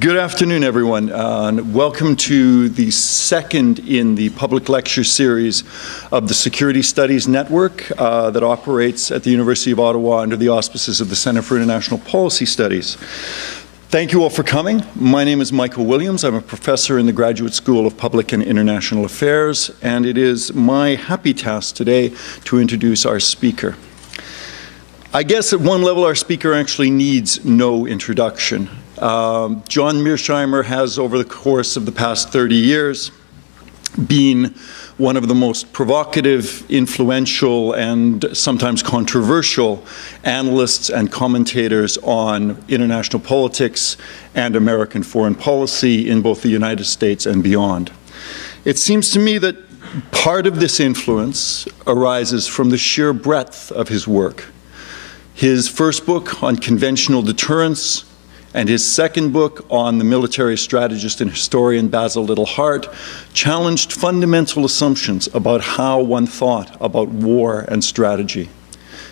Good afternoon, everyone, and welcome to the second in the public lecture series of the Security Studies Network that operates at the University of Ottawa under the auspices of the Centre for International Policy Studies. Thank you all for coming. My name is Michael Williams. I'm a professor in the Graduate School of Public and International Affairs, and it is my happy task today to introduce our speaker. I guess at one level our speaker actually needs no introduction. John Mearsheimer has, over the course of the past 30 years, been one of the most provocative, influential, and sometimes controversial analysts and commentators on international politics and American foreign policy in both the United States and beyond. It seems to me that part of this influence arises from the sheer breadth of his work. His first book on conventional deterrence and his second book on the military strategist and historian Basil Liddell Hart challenged fundamental assumptions about how one thought about war and strategy.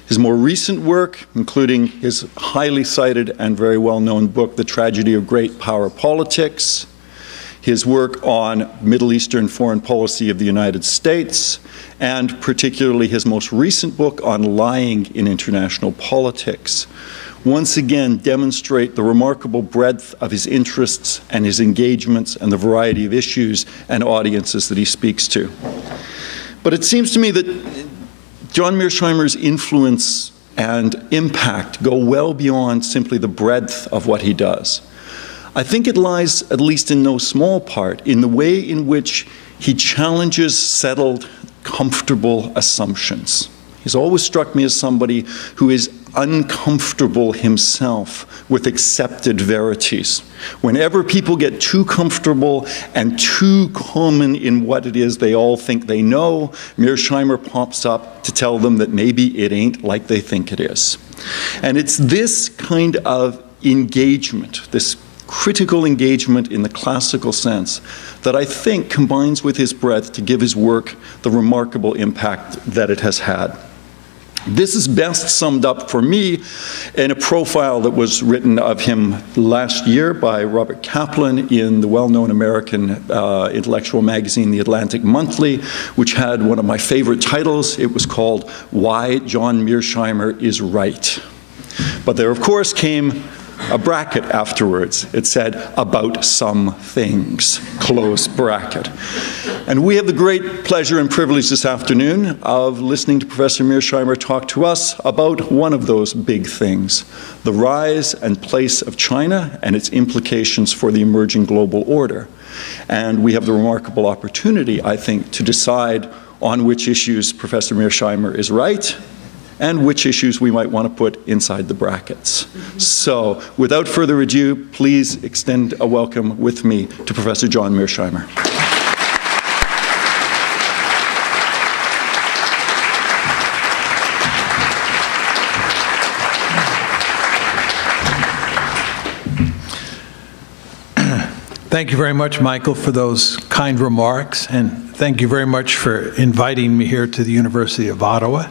His more recent work, including his highly cited and very well-known book, The Tragedy of Great Power Politics, his work on Middle Eastern foreign policy of the United States, and particularly his most recent book on lying in international politics, once again demonstrate the remarkable breadth of his interests and his engagements and the variety of issues and audiences that he speaks to. But it seems to me that John Mearsheimer's influence and impact go well beyond simply the breadth of what he does. I think it lies, at least in no small part, in the way in which he challenges settled, comfortable assumptions. He's always struck me as somebody who is uncomfortable himself with accepted verities. Whenever people get too comfortable and too common in what it is they all think they know, Mearsheimer pops up to tell them that maybe it ain't like they think it is. And it's this kind of engagement, this critical engagement in the classical sense, that I think combines with his breadth to give his work the remarkable impact that it has had. This is best summed up for me in a profile that was written of him last year by Robert Kaplan in the well-known American intellectual magazine, The Atlantic Monthly, which had one of my favorite titles. It was called Why John Mearsheimer is Right. But there, of course, came a bracket afterwards. It said, about some things, close bracket. And we have the great pleasure and privilege this afternoon of listening to Professor Mearsheimer talk to us about one of those big things, the rise and place of China and its implications for the emerging global order. And we have the remarkable opportunity, I think, to decide on which issues Professor Mearsheimer is right and which issues we might want to put inside the brackets. So, without further ado, please extend a welcome with me to Professor John Mearsheimer. Thank you very much, Michael, for those kind remarks, and thank you very much for inviting me here to the University of Ottawa.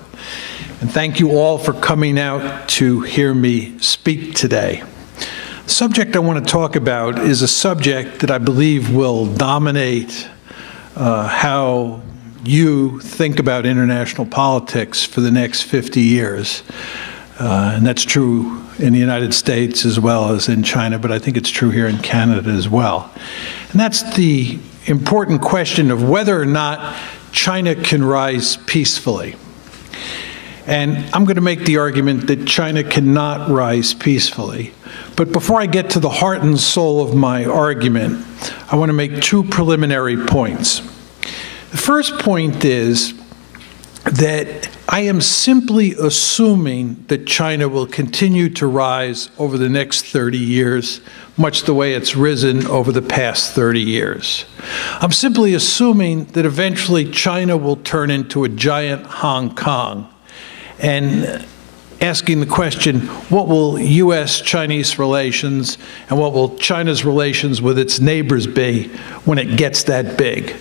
And thank you all for coming out to hear me speak today. The subject I want to talk about is a subject that I believe will dominate how you think about international politics for the next 50 years. And that's true in the United States as well as in China, but I think it's true here in Canada as well. And that's the important question of whether or not China can rise peacefully. And I'm going to make the argument that China cannot rise peacefully. But before I get to the heart and soul of my argument, I want to make two preliminary points. The first point is that I am simply assuming that China will continue to rise over the next 30 years, much the way it's risen over the past 30 years. I'm simply assuming that eventually China will turn into a giant Hong Kong, and asking the question, what will U.S.-Chinese relations and what will China's relations with its neighbors be when it gets that big?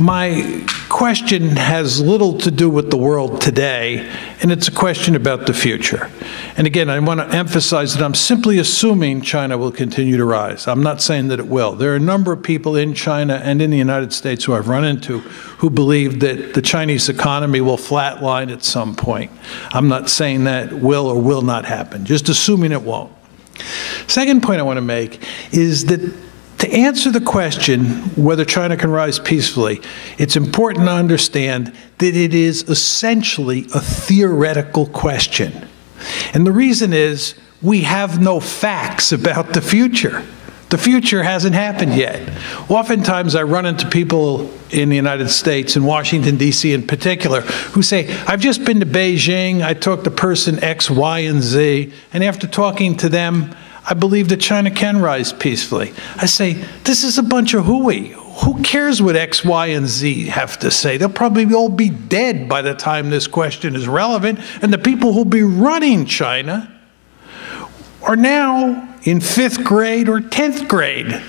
my question has little to do with the world today, and it's a question about the future. And again, I want to emphasize that I'm simply assuming China will continue to rise. I'm not saying that it will. There are a number of people in China and in the United States who I've run into who believe that the Chinese economy will flatline at some point. I'm not saying that will or will not happen, just assuming it won't. Second point I want to make is that to answer the question whether China can rise peacefully, it's important to understand that it is essentially a theoretical question. And the reason is we have no facts about the future. The future hasn't happened yet. Oftentimes I run into people in the United States, in Washington, D.C. in particular, who say, I've just been to Beijing, I talked to person X, Y, and Z, and after talking to them, I believe that China can rise peacefully. I say, this is a bunch of hooey. Who cares what X, Y, and Z have to say? They'll probably all be dead by the time this question is relevant, and the people who'll be running China are now in 5th grade or 10th grade.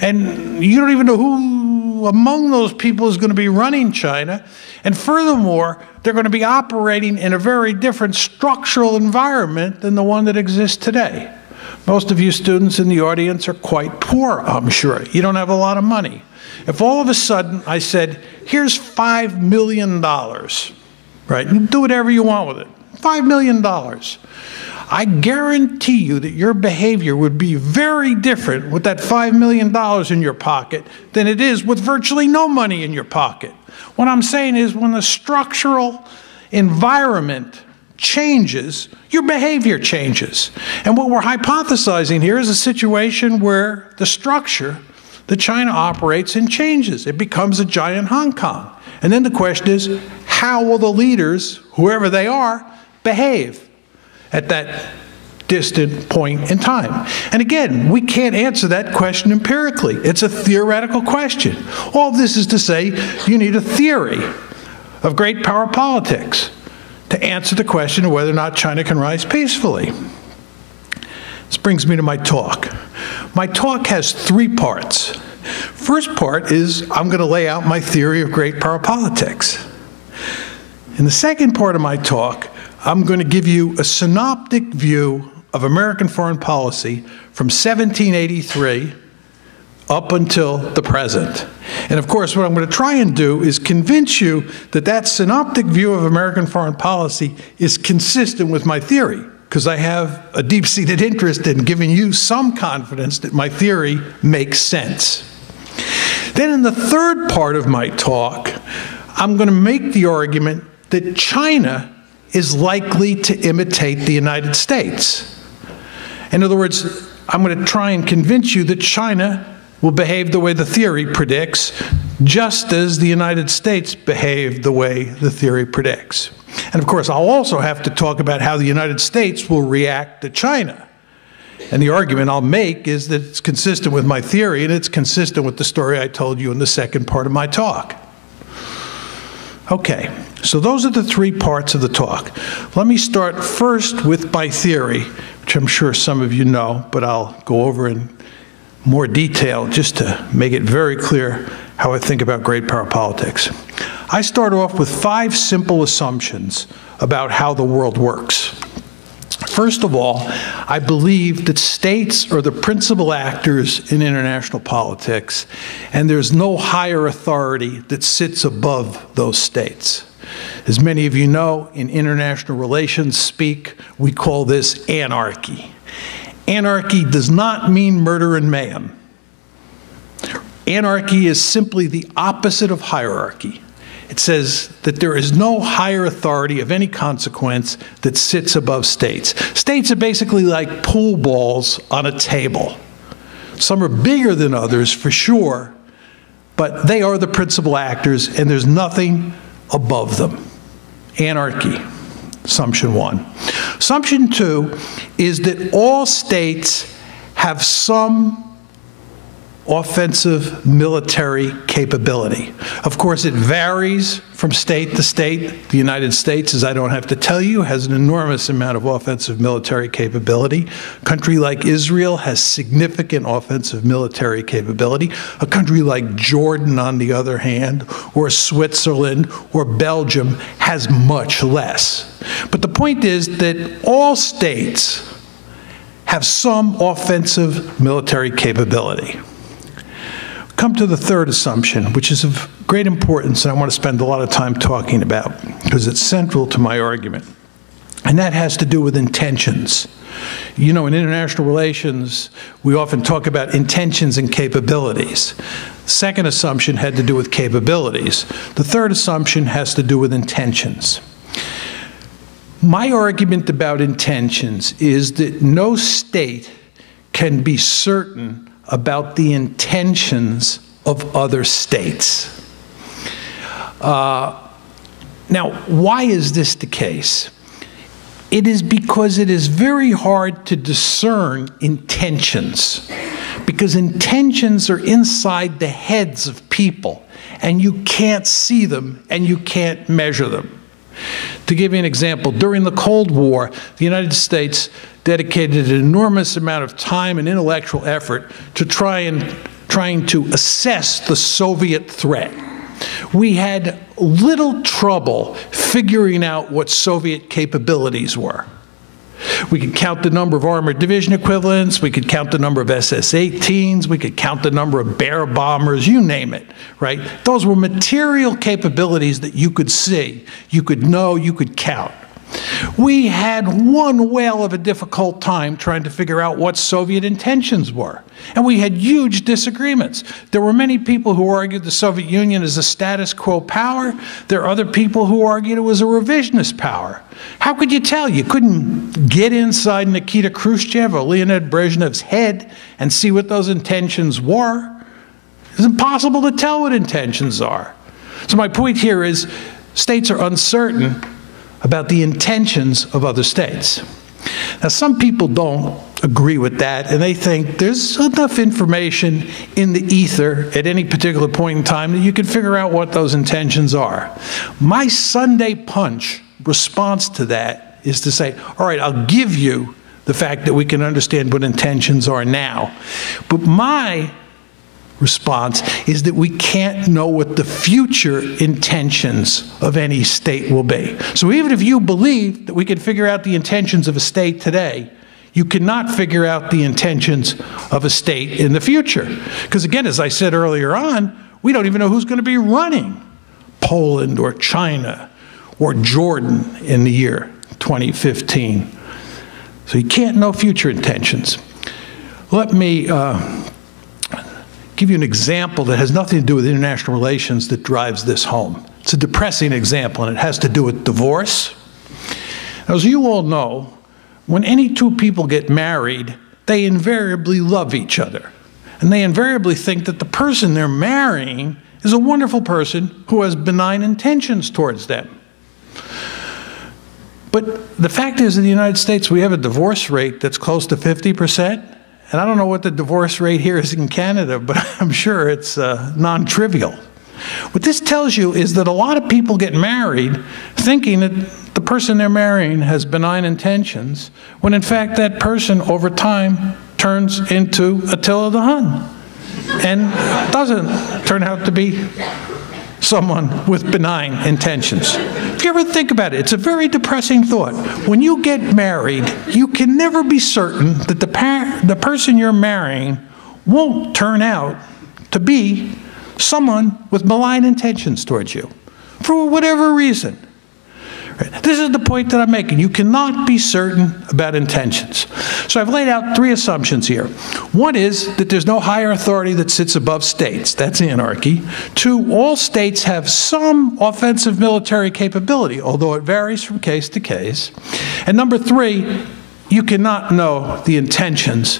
And you don't even know who among those people is going to be running China. And furthermore, they're going to be operating in a very different structural environment than the one that exists today. Most of you students in the audience are quite poor, I'm sure. You don't have a lot of money. If all of a sudden I said, here's $5 million, right? You do whatever you want with it. $5 million. I guarantee you that your behavior would be very different with that $5 million in your pocket than it is with virtually no money in your pocket. What I'm saying is when the structural environment changes, your behavior changes. And what we're hypothesizing here is a situation where the structure that China operates in changes. It becomes a giant Hong Kong. And then the question is, how will the leaders, whoever they are, behave at that distant point in time? And again, we can't answer that question empirically. It's a theoretical question. All this is to say you need a theory of great power politics to answer the question of whether or not China can rise peacefully. This brings me to my talk. My talk has 3 parts. First part is I'm going to lay out my theory of great power politics. In the second part of my talk, I'm going to give you a synoptic view of American foreign policy from 1783 up until the present. And of course, what I'm going to try and do is convince you that that synoptic view of American foreign policy is consistent with my theory, because I have a deep-seated interest in giving you some confidence that my theory makes sense. Then in the third part of my talk, I'm going to make the argument that China is likely to imitate the United States. In other words, I'm going to try and convince you that China will behave the way the theory predicts, just as the United States behaved the way the theory predicts. And of course, I'll also have to talk about how the United States will react to China. And the argument I'll make is that it's consistent with my theory, and it's consistent with the story I told you in the second part of my talk. Okay, so those are the 3 parts of the talk. Let me start first with my theory, which I'm sure some of you know, but I'll go over in more detail just to make it very clear how I think about great power politics. I start off with 5 simple assumptions about how the world works. First of all, I believe that states are the principal actors in international politics, and there's no higher authority that sits above those states. As many of you know, in international relations speak, we call this anarchy. Anarchy does not mean murder and mayhem. Anarchy is simply the opposite of hierarchy. It says that there is no higher authority of any consequence that sits above states. States are basically like pool balls on a table. Some are bigger than others, for sure, but they are the principal actors, and there's nothing above them. Anarchy, assumption 1. Assumption 2 is that all states have some offensive military capability. Of course, it varies from state to state. The United States, as I don't have to tell you, has an enormous amount of offensive military capability. A country like Israel has significant offensive military capability. A country like Jordan, on the other hand, or Switzerland or Belgium has much less. But the point is that all states have some offensive military capability. Come to the third assumption, which is of great importance, and I want to spend a lot of time talking about, because it's central to my argument. And that has to do with intentions. You know, in international relations, we often talk about intentions and capabilities. The second assumption had to do with capabilities. The third assumption has to do with intentions. My argument about intentions is that no state can be certain about the intentions of other states. Now, why is this the case? It is because it is very hard to discern intentions, because intentions are inside the heads of people, and you can't see them and you can't measure them. To give you an example, during the Cold War, the United States dedicated an enormous amount of time and intellectual effort to trying to assess the Soviet threat. We had little trouble figuring out what Soviet capabilities were. We could count the number of armored division equivalents, we could count the number of SS-18s, we could count the number of Bear bombers, you name it, right? Those were material capabilities that you could see, you could know, you could count. We had one whale of a difficult time trying to figure out what Soviet intentions were. And we had huge disagreements. There were many people who argued the Soviet Union is a status quo power. There are other people who argued it was a revisionist power. How could you tell? You couldn't get inside Nikita Khrushchev or Leonid Brezhnev's head and see what those intentions were. It's impossible to tell what intentions are. So my point here is states are uncertain about the intentions of other states. Now, some people don't agree with that, and they think there's enough information in the ether at any particular point in time that you can figure out what those intentions are. My Sunday punch response to that is to say, all right, I'll give you the fact that we can understand what intentions are now. But my response is that we can't know what the future intentions of any state will be. So even if you believe that we can figure out the intentions of a state today, you cannot figure out the intentions of a state in the future. Because again, as I said earlier on, we don't even know who's going to be running Poland or China or Jordan in the year 2015. So you can't know future intentions. Let me give you an example that has nothing to do with international relations that drives this home. It's a depressing example, and it has to do with divorce. As you all know, when any two people get married, they invariably love each other. And they invariably think that the person they're marrying is a wonderful person who has benign intentions towards them. But the fact is, in the United States, we have a divorce rate that's close to 50%. And I don't know what the divorce rate here is in Canada, but I'm sure it's non-trivial. What this tells you is that a lot of people get married thinking that the person they're marrying has benign intentions, when in fact that person over time turns into Attila the Hun and doesn't turn out to be someone with benign intentions. If you ever think about it, it's a very depressing thought. When you get married, you can never be certain that the person you're marrying won't turn out to be someone with malign intentions towards you, for whatever reason. This is the point that I'm making. You cannot be certain about intentions. So I've laid out three assumptions here. One is that there's no higher authority that sits above states. That's anarchy. Two, all states have some offensive military capability, although it varies from case to case. And number three, you cannot know the intentions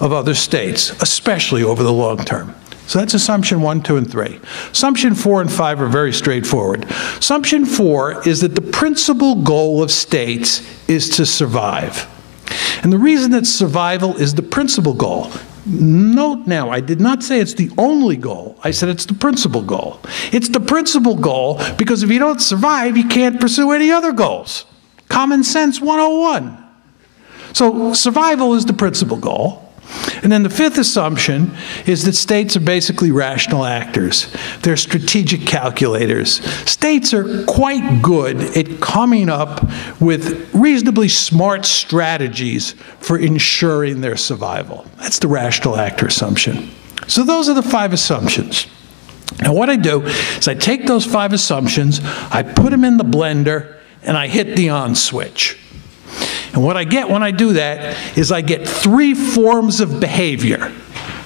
of other states, especially over the long term. So that's assumption 1, 2, and 3. Assumption 4 and 5 are very straightforward. Assumption 4 is that the principal goal of states is to survive. And the reason that survival is the principal goal, Note now, I did not say it's the only goal. I said it's the principal goal. It's the principal goal because if you don't survive, you can't pursue any other goals. Common sense 101. So survival is the principal goal. And then the fifth assumption is that states are basically rational actors. They're strategic calculators. States are quite good at coming up with reasonably smart strategies for ensuring their survival. That's the rational actor assumption. So those are the 5 assumptions. Now what I do is I take those 5 assumptions, I put them in the blender, and I hit the on switch. And what I get when I do that is I get 3 forms of behavior.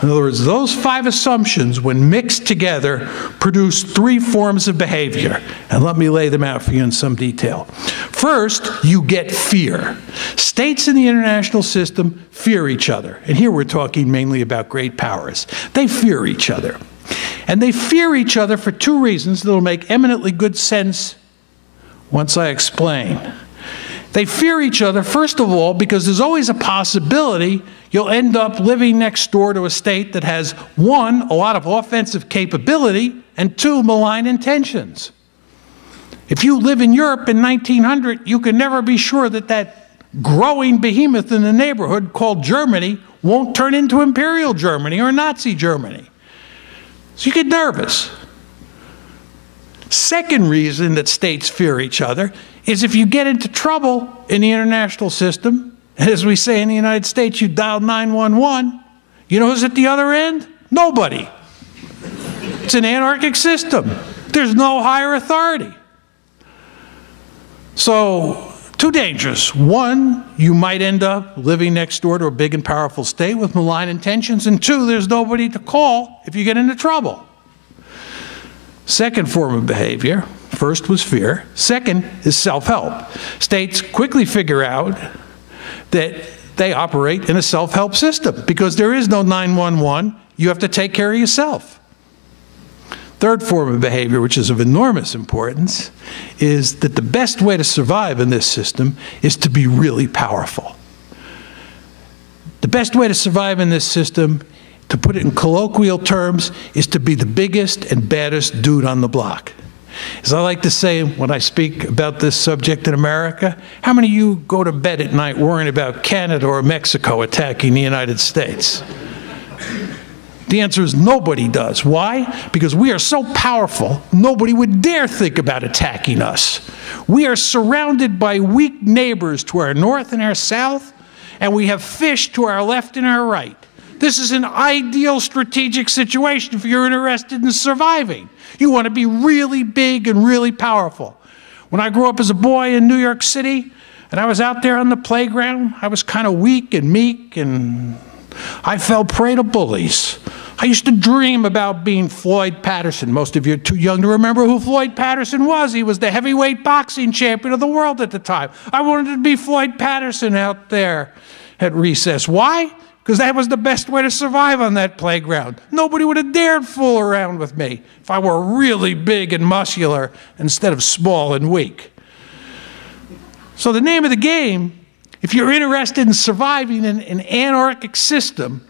In other words, those 5 assumptions, when mixed together, produce 3 forms of behavior. And let me lay them out for you in some detail. First, you get fear. States in the international system fear each other. And here we're talking mainly about great powers. They fear each other. And they fear each other for 2 reasons that will make eminently good sense once I explain. They fear each other, first of all, because there's always a possibility you'll end up living next door to a state that has, 1, a lot of offensive capability, and 2, malign intentions. If you live in Europe in 1900, you can never be sure that that growing behemoth in the neighborhood called Germany won't turn into Imperial Germany or Nazi Germany. So you get nervous. Second reason that states fear each other is if you get into trouble in the international system, and as we say in the United States, you dial 911, you know who's at the other end? Nobody. It's an anarchic system. There's no higher authority. So, 2 dangers. 1, you might end up living next door to a big and powerful state with malign intentions, and 2, there's nobody to call if you get into trouble. Second form of behavior, first was fear. Second is self-help. States quickly figure out that they operate in a self-help system because there is no 911. You have to take care of yourself. Third form of behavior, which is of enormous importance, is that the best way to survive in this system is to be really powerful. The best way to survive in this system, to put it in colloquial terms, is to be the biggest and baddest dude on the block. As I like to say when I speak about this subject in America, how many of you go to bed at night worrying about Canada or Mexico attacking the United States? The answer is nobody does. Why? Because we are so powerful, nobody would dare think about attacking us. We are surrounded by weak neighbors to our north and our south, and we have fish to our left and our right. This is an ideal strategic situation if you're interested in surviving. You want to be really big and really powerful. When I grew up as a boy in New York City, and I was out there on the playground, I was kind of weak and meek, and I fell prey to bullies. I used to dream about being Floyd Patterson. Most of you are too young to remember who Floyd Patterson was. He was the heavyweight boxing champion of the world at the time. I wanted to be Floyd Patterson out there at recess. Why? Because that was the best way to survive on that playground. Nobody would have dared fool around with me if I were really big and muscular instead of small and weak. So the name of the game, if you're interested in surviving in an anarchic system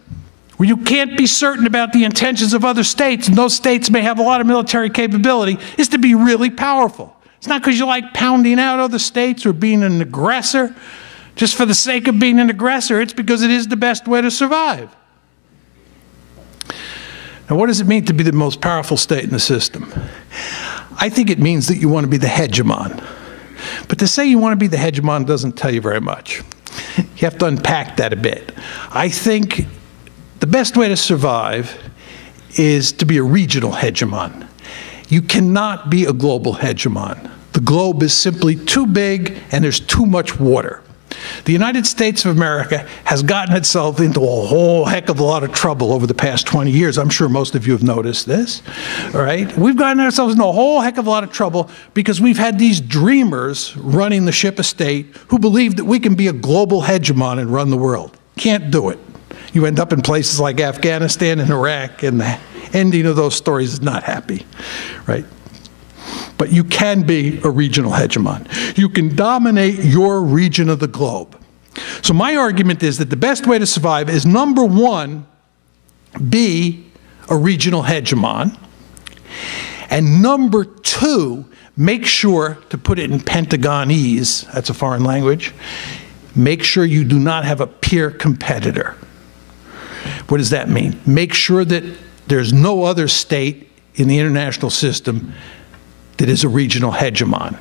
where you can't be certain about the intentions of other states, and those states may have a lot of military capability, is to be really powerful. It's not because you like pounding out other states or being an aggressor. Just for the sake of being an aggressor, it's because it is the best way to survive. Now, what does it mean to be the most powerful state in the system? I think it means that you want to be the hegemon. But to say you want to be the hegemon doesn't tell you very much. You have to unpack that a bit. I think the best way to survive is to be a regional hegemon. You cannot be a global hegemon. The globe is simply too big and there's too much water. The United States of America has gotten itself into a whole heck of a lot of trouble over the past 20 years. I'm sure most of you have noticed this, all right? We've gotten ourselves into a whole heck of a lot of trouble because we've had these dreamers running the ship of state who believe that we can be a global hegemon and run the world. Can't do it. You end up in places like Afghanistan and Iraq, and the ending of those stories is not happy, right? But you can be a regional hegemon. You can dominate your region of the globe. So my argument is that the best way to survive is, number one, be a regional hegemon. And number two, make sure, to put it in Pentagonese, that's a foreign language, make sure you do not have a peer competitor. What does that mean? Make sure that there's no other state in the international system that is a regional hegemon.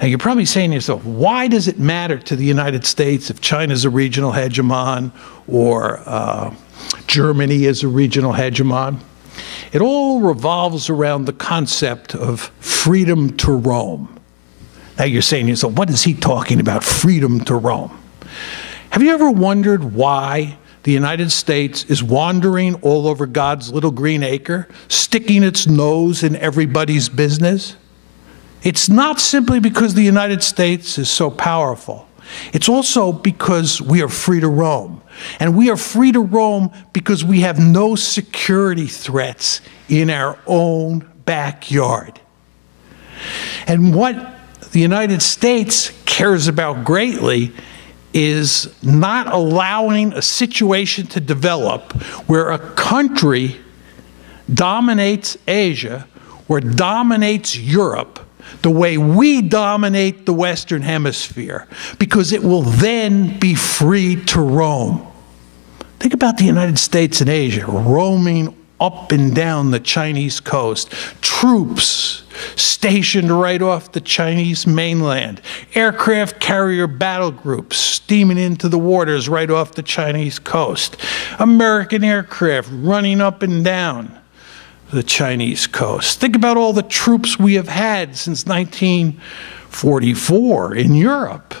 Now, you're probably saying to yourself, why does it matter to the United States if China's a regional hegemon or Germany is a regional hegemon? It all revolves around the concept of freedom to roam. Now you're saying to yourself, what is he talking about, freedom to roam? Have you ever wondered why the United States is wandering all over God's little green acre, sticking its nose in everybody's business? It's not simply because the United States is so powerful. It's also because we are free to roam. And we are free to roam because we have no security threats in our own backyard. And what the United States cares about greatly is not allowing a situation to develop where a country dominates Asia or dominates Europe the way we dominate the Western Hemisphere, because it will then be free to roam. Think about the United States and Asia roaming up and down the Chinese coast, troops stationed right off the Chinese mainland, aircraft carrier battle groups steaming into the waters right off the Chinese coast, American aircraft running up and down the Chinese coast. Think about all the troops we have had since 1944 in Europe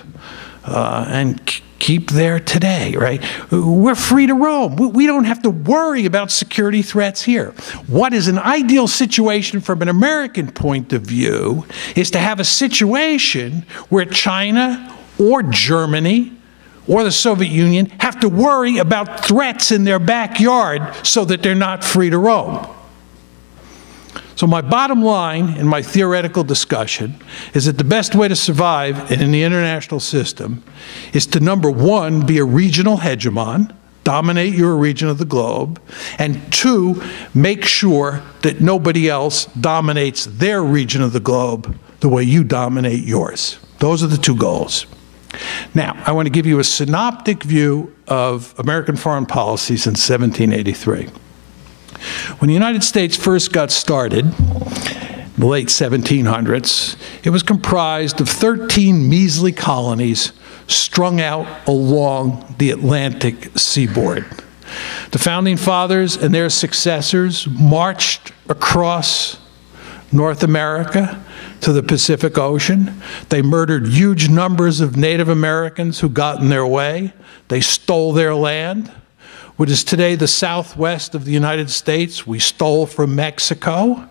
and keep there today, right? We're free to roam. We don't have to worry about security threats here. What is an ideal situation from an American point of view is to have a situation where China or Germany or the Soviet Union have to worry about threats in their backyard so that they're not free to roam. So my bottom line in my theoretical discussion is that the best way to survive in the international system is to, number one, be a regional hegemon, dominate your region of the globe, and two, make sure that nobody else dominates their region of the globe the way you dominate yours. Those are the two goals. Now, I want to give you a synoptic view of American foreign policy since 1783. When the United States first got started, in the late 1700s, it was comprised of 13 measly colonies strung out along the Atlantic seaboard. The Founding Fathers and their successors marched across North America to the Pacific Ocean. They murdered huge numbers of Native Americans who got in their way. They stole their land. What is today the southwest of the United States, we stole from Mexico.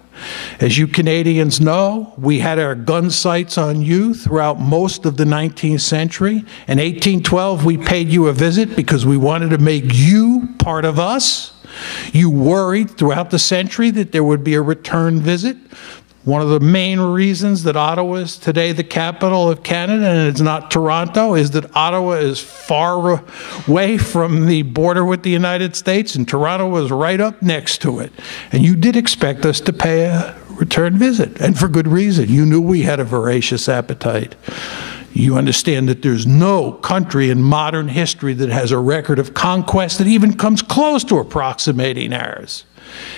As you Canadians know, we had our gun sights on you throughout most of the 19th century. In 1812, we paid you a visit because we wanted to make you part of us. You worried throughout the century that there would be a return visit. One of the main reasons that Ottawa is today the capital of Canada and it's not Toronto is that Ottawa is far away from the border with the United States and Toronto was right up next to it. And you did expect us to pay a return visit, and for good reason. You knew we had a voracious appetite. You understand that there's no country in modern history that has a record of conquest that even comes close to approximating ours.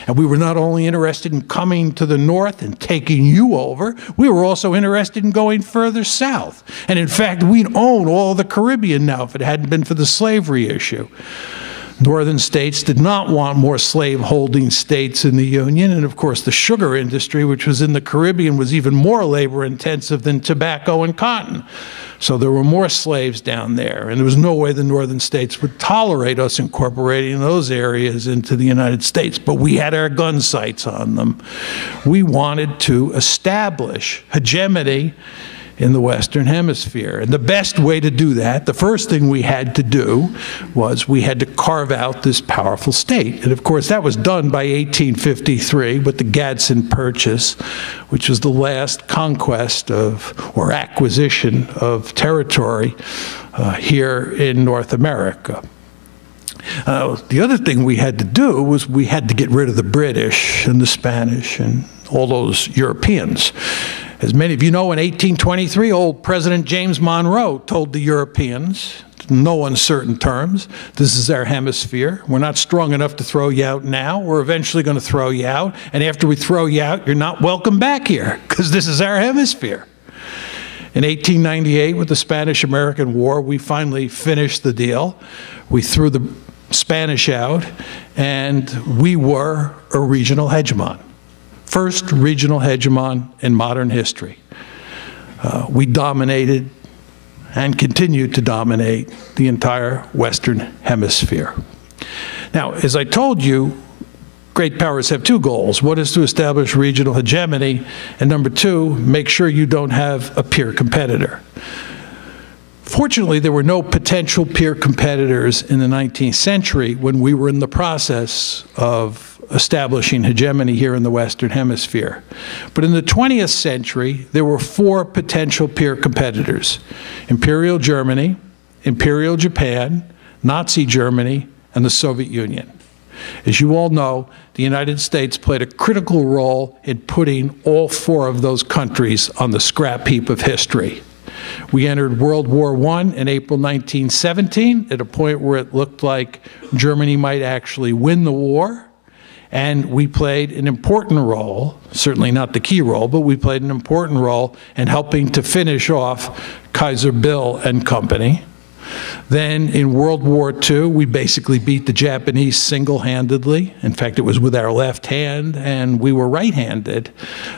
And we were not only interested in coming to the north and taking you over, we were also interested in going further south. And in fact, we'd own all the Caribbean now if it hadn't been for the slavery issue. Northern states did not want more slave-holding states in the Union, and of course the sugar industry, which was in the Caribbean, was even more labor-intensive than tobacco and cotton. So there were more slaves down there, and there was no way the northern states would tolerate us incorporating those areas into the United States, but we had our gun sights on them. We wanted to establish hegemony in the Western Hemisphere. And the best way to do that, the first thing we had to do was we had to carve out this powerful state. And of course, that was done by 1853 with the Gadsden Purchase, which was the last conquest of, or acquisition of territory here in North America. The other thing we had to do was we had to get rid of the British and the Spanish and all those Europeans. As many of you know, in 1823, old President James Monroe told the Europeans, in no uncertain terms, this is our hemisphere. We're not strong enough to throw you out now. We're eventually going to throw you out. And after we throw you out, you're not welcome back here, because this is our hemisphere. In 1898, with the Spanish-American War, we finally finished the deal. We threw the Spanish out, and we were a regional hegemon. First regional hegemon in modern history. We dominated and continued to dominate the entire Western Hemisphere. Now, as I told you, great powers have two goals. One is to establish regional hegemony, and number two, make sure you don't have a peer competitor. Fortunately, there were no potential peer competitors in the 19th century when we were in the process of establishing hegemony here in the Western Hemisphere. But in the 20th century, there were four potential peer competitors: Imperial Germany, Imperial Japan, Nazi Germany, and the Soviet Union. As you all know, the United States played a critical role in putting all four of those countries on the scrap heap of history. We entered World War I in April 1917 at a point where it looked like Germany might actually win the war. And we played an important role, certainly not the key role, but we played an important role in helping to finish off Kaiser Bill and company. Then in World War II, we basically beat the Japanese single-handedly. In fact, it was with our left hand, and we were right-handed.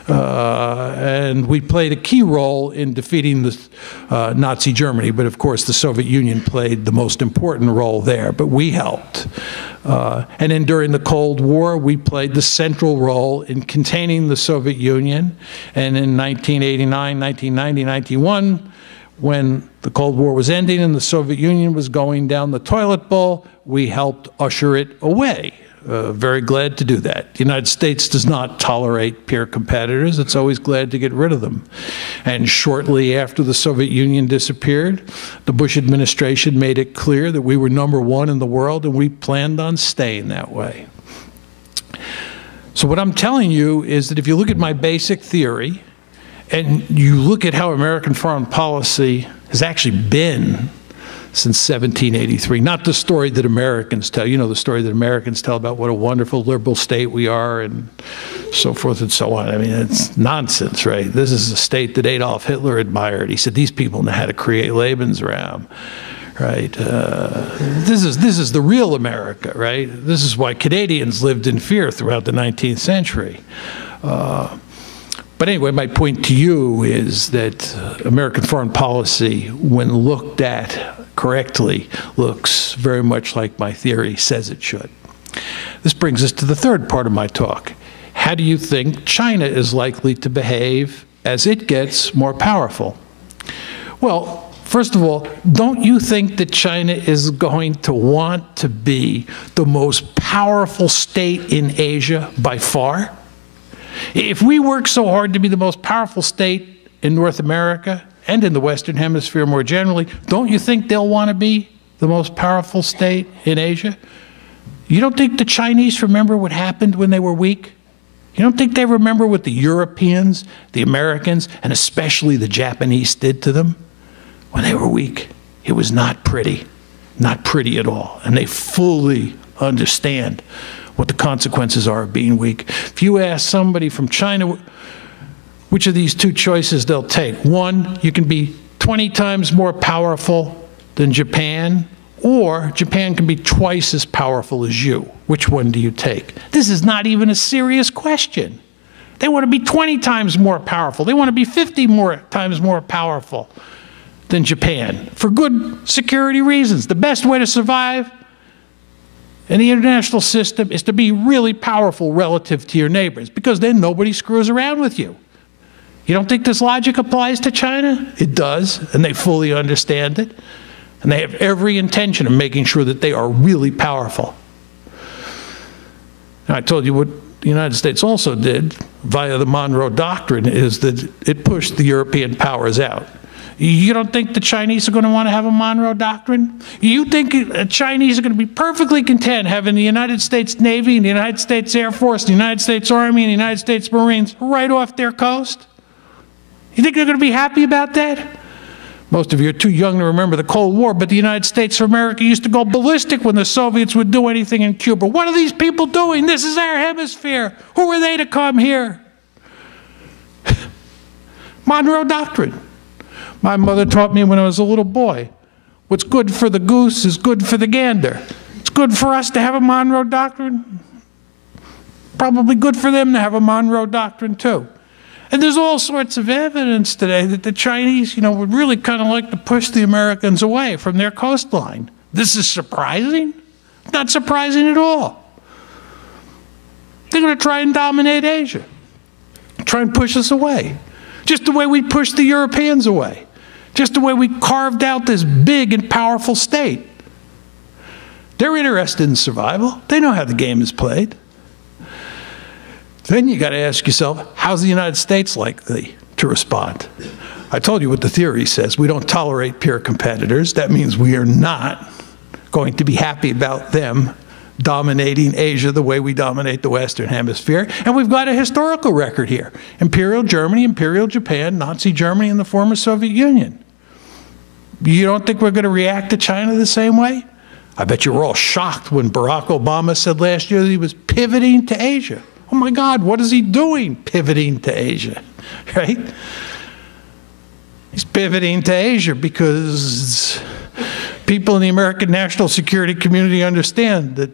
And we played a key role in defeating the Nazi Germany. But of course, the Soviet Union played the most important role there. But we helped. And then during the Cold War, we played the central role in containing the Soviet Union. And in 1989, 1990, 1991, when the Cold War was ending and the Soviet Union was going down the toilet bowl, we helped usher it away. Very glad to do that. The United States does not tolerate peer competitors. It's always glad to get rid of them. And shortly after the Soviet Union disappeared, the Bush administration made it clear that we were #1 in the world, and we planned on staying that way. So what I'm telling you is that if you look at my basic theory, and you look at how American foreign policy has actually been since 1783, not the story that Americans tell. You know the story that Americans tell about what a wonderful liberal state we are and so forth and so on. I mean, it's nonsense, right? This is a state that Adolf Hitler admired. He said, these people know how to create Lebensraum, right? This is the real America, right? This is why Canadians lived in fear throughout the 19th century. But anyway, my point to you is that American foreign policy, when looked at correctly, looks very much like my theory says it should. This brings us to the third part of my talk. How do you think China is likely to behave as it gets more powerful? Well, first of all, don't you think that China is going to want to be the most powerful state in Asia by far? If we work so hard to be the most powerful state in North America and in the Western Hemisphere more generally, don't you think they'll want to be the most powerful state in Asia? You don't think the Chinese remember what happened when they were weak? You don't think they remember what the Europeans, the Americans, and especially the Japanese did to them when they were weak? It was not pretty at all. And they fully understand what the consequences are of being weak. If you ask somebody from China which of these two choices they'll take, one, you can be 20 times more powerful than Japan, or Japan can be twice as powerful as you. Which one do you take? This is not even a serious question. They want to be 20 times more powerful. They want to be 50 times more powerful than Japan for good security reasons. The best way to survive in the international system is to be really powerful relative to your neighbors, because then nobody screws around with you. You don't think this logic applies to China? It does, and they fully understand it. And they have every intention of making sure that they are really powerful. Now, I told you what the United States also did via the Monroe Doctrine is that it pushed the European powers out. You don't think the Chinese are going to want to have a Monroe Doctrine? You think the Chinese are going to be perfectly content having the United States Navy and the United States Air Force, the United States Army and the United States Marines right off their coast? You think they're going to be happy about that? Most of you are too young to remember the Cold War, but the United States of America used to go ballistic when the Soviets would do anything in Cuba. What are these people doing? This is our hemisphere. Who are they to come here? Monroe Doctrine. My mother taught me when I was a little boy, what's good for the goose is good for the gander. It's good for us to have a Monroe Doctrine. Probably good for them to have a Monroe Doctrine too. And there's all sorts of evidence today that the Chinese, would really kind of like to push the Americans away from their coastline. This is surprising? Not surprising at all. They're going to try and dominate Asia, try and push us away, just the way we pushed the Europeans away. Just the way we carved out this big and powerful state. They're interested in survival. They know how the game is played. Then you got to ask yourself, how's the United States likely to respond? I told you what the theory says. We don't tolerate peer competitors. That means we are not going to be happy about them dominating Asia the way we dominate the Western Hemisphere. And we've got a historical record here. Imperial Germany, Imperial Japan, Nazi Germany, and the former Soviet Union. You don't think we're going to react to China the same way? I bet you were all shocked when Barack Obama said last year that he was pivoting to Asia. Oh my God, what is he doing pivoting to Asia, right? He's pivoting to Asia because people in the American national security community understand that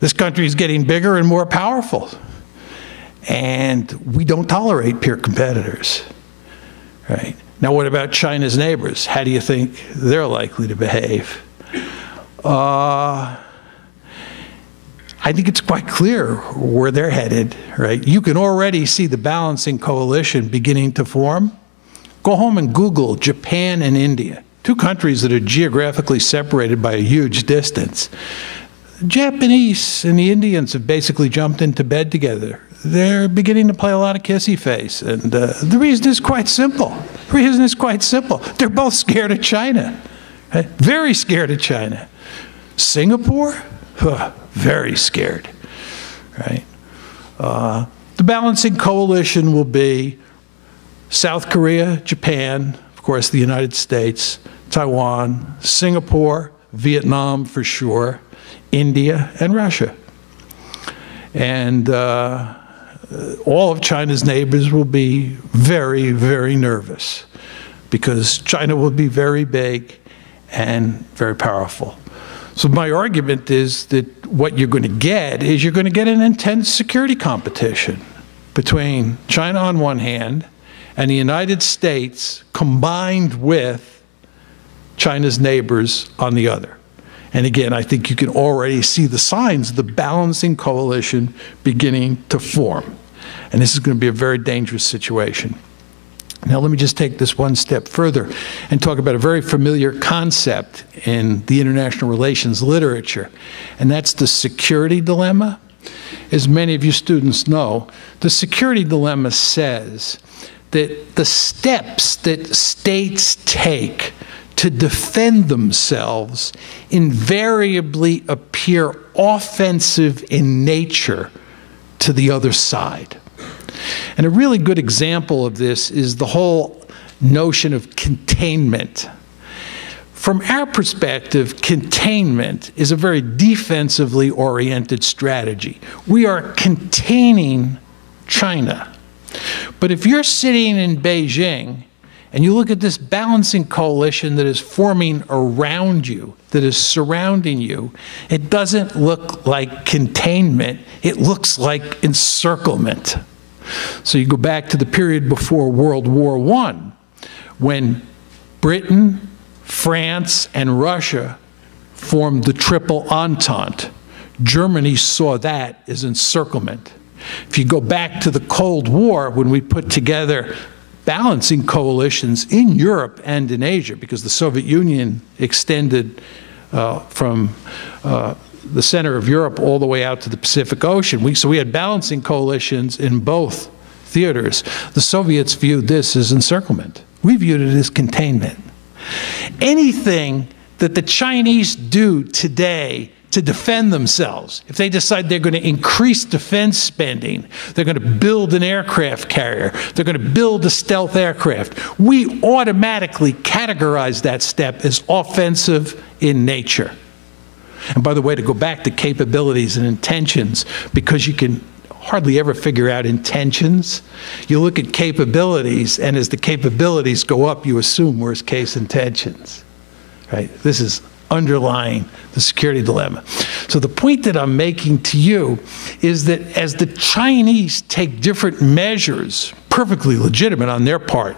this country is getting bigger and more powerful. And we don't tolerate peer competitors, right? Now, what about China's neighbors? How do you think they're likely to behave? I think it's quite clear where they're headed, right? You can already see the balancing coalition beginning to form. Go home and Google Japan and India, two countries that are geographically separated by a huge distance. The Japanese and the Indians have basically jumped into bed together. They're beginning to play a lot of kissy face. And the reason is quite simple. The reason is quite simple. They're both scared of China, right? Very scared of China. Singapore? Very scared, right? The balancing coalition will be South Korea, Japan, of course, the United States, Taiwan, Singapore, Vietnam for sure, India, and Russia. And all of China's neighbors will be very, very nervous because China will be very big and very powerful. So my argument is that what you're going to get is you're going to get an intense security competition between China on one hand and the United States combined with China's neighbors on the other. And again, I think you can already see the signs of the balancing coalition beginning to form. And this is going to be a very dangerous situation. Now, let me just take this one step further and talk about a very familiar concept in the international relations literature, and that's the security dilemma. As many of you students know, the security dilemma says that the steps that states take to defend themselves invariably appear offensive in nature to the other side. And a really good example of this is the whole notion of containment. From our perspective, containment is a very defensively oriented strategy. We are containing China. But if you're sitting in Beijing and you look at this balancing coalition that is forming around you, that is surrounding you, it doesn't look like containment, it looks like encirclement. So you go back to the period before World War I, when Britain, France, and Russia formed the Triple Entente. Germany saw that as encirclement. If you go back to the Cold War, when we put together balancing coalitions in Europe and in Asia, because the Soviet Union extended from the center of Europe all the way out to the Pacific Ocean. So we had balancing coalitions in both theaters. The Soviets viewed this as encirclement. We viewed it as containment. Anything that the Chinese do today to defend themselves, if they decide they're going to increase defense spending, they're going to build an aircraft carrier, they're going to build a stealth aircraft, we automatically categorize that step as offensive in nature. And by the way, to go back to capabilities and intentions, because you can hardly ever figure out intentions, you look at capabilities, and as the capabilities go up, you assume worst case intentions. Right? This is underlying the security dilemma. So the point that I'm making to you is that as the Chinese take different measures, perfectly legitimate on their part,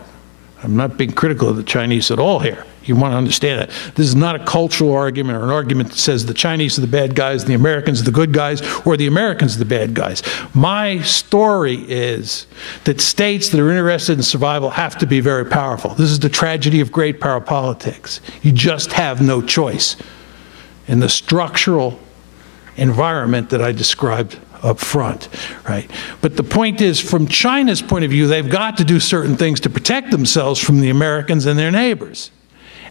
I'm not being critical of the Chinese at all here. You want to understand that. This is not a cultural argument or an argument that says the Chinese are the bad guys, the Americans are the good guys, or the Americans are the bad guys. My story is that states that are interested in survival have to be very powerful. This is the tragedy of great power politics. You just have no choice in the structural environment that I described up front, right? But the point is, from China's point of view, they've got to do certain things to protect themselves from the Americans and their neighbors.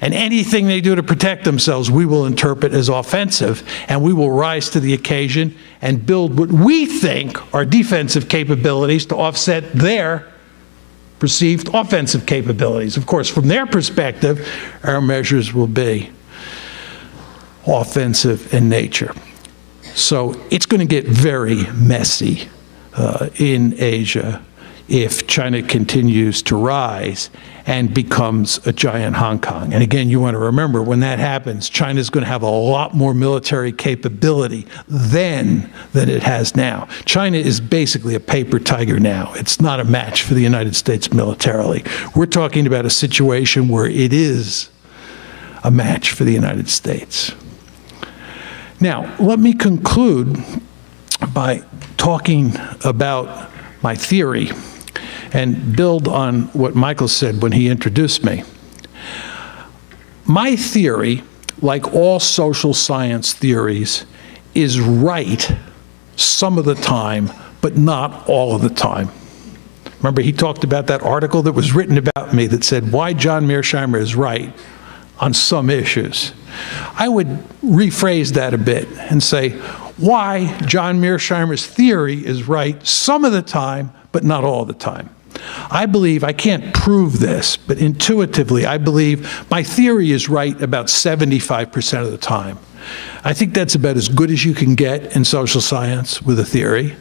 And anything they do to protect themselves, we will interpret as offensive, and we will rise to the occasion and build what we think are defensive capabilities to offset their perceived offensive capabilities. Of course, from their perspective, our measures will be offensive in nature. So it's going to get very messy in Asia if China continues to rise and becomes a giant Hong Kong. And again, you want to remember, when that happens, China's going to have a lot more military capability then than it has now. China is basically a paper tiger now. It's not a match for the United States militarily. We're talking about a situation where it is a match for the United States. Now, let me conclude by talking about my theory and build on what Michael said when he introduced me. My theory, like all social science theories, is right some of the time, but not all of the time. Remember, he talked about that article that was written about me that said why John Mearsheimer is right on some issues. I would rephrase that a bit and say why John Mearsheimer's theory is right some of the time, but not all the time. I believe, I can't prove this, but intuitively I believe my theory is right about 75% of the time. I think that's about as good as you can get in social science with a theory.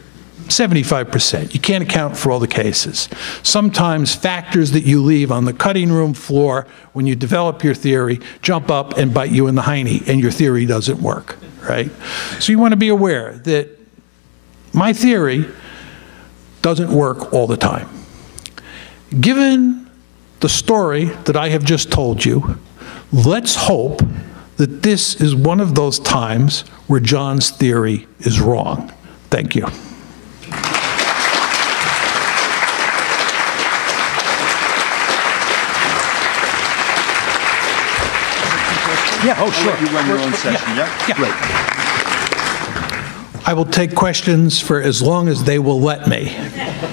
75%. You can't account for all the cases. Sometimes factors that you leave on the cutting room floor when you develop your theory jump up and bite you in the hiney, and your theory doesn't work, right? So you want to be aware that my theory doesn't work all the time. Given the story that I have just told you, let's hope that this is one of those times where John's theory is wrong. Thank you. Yeah. Oh, sure. You run your own session, yeah? Great. I will take questions for as long as they will let me,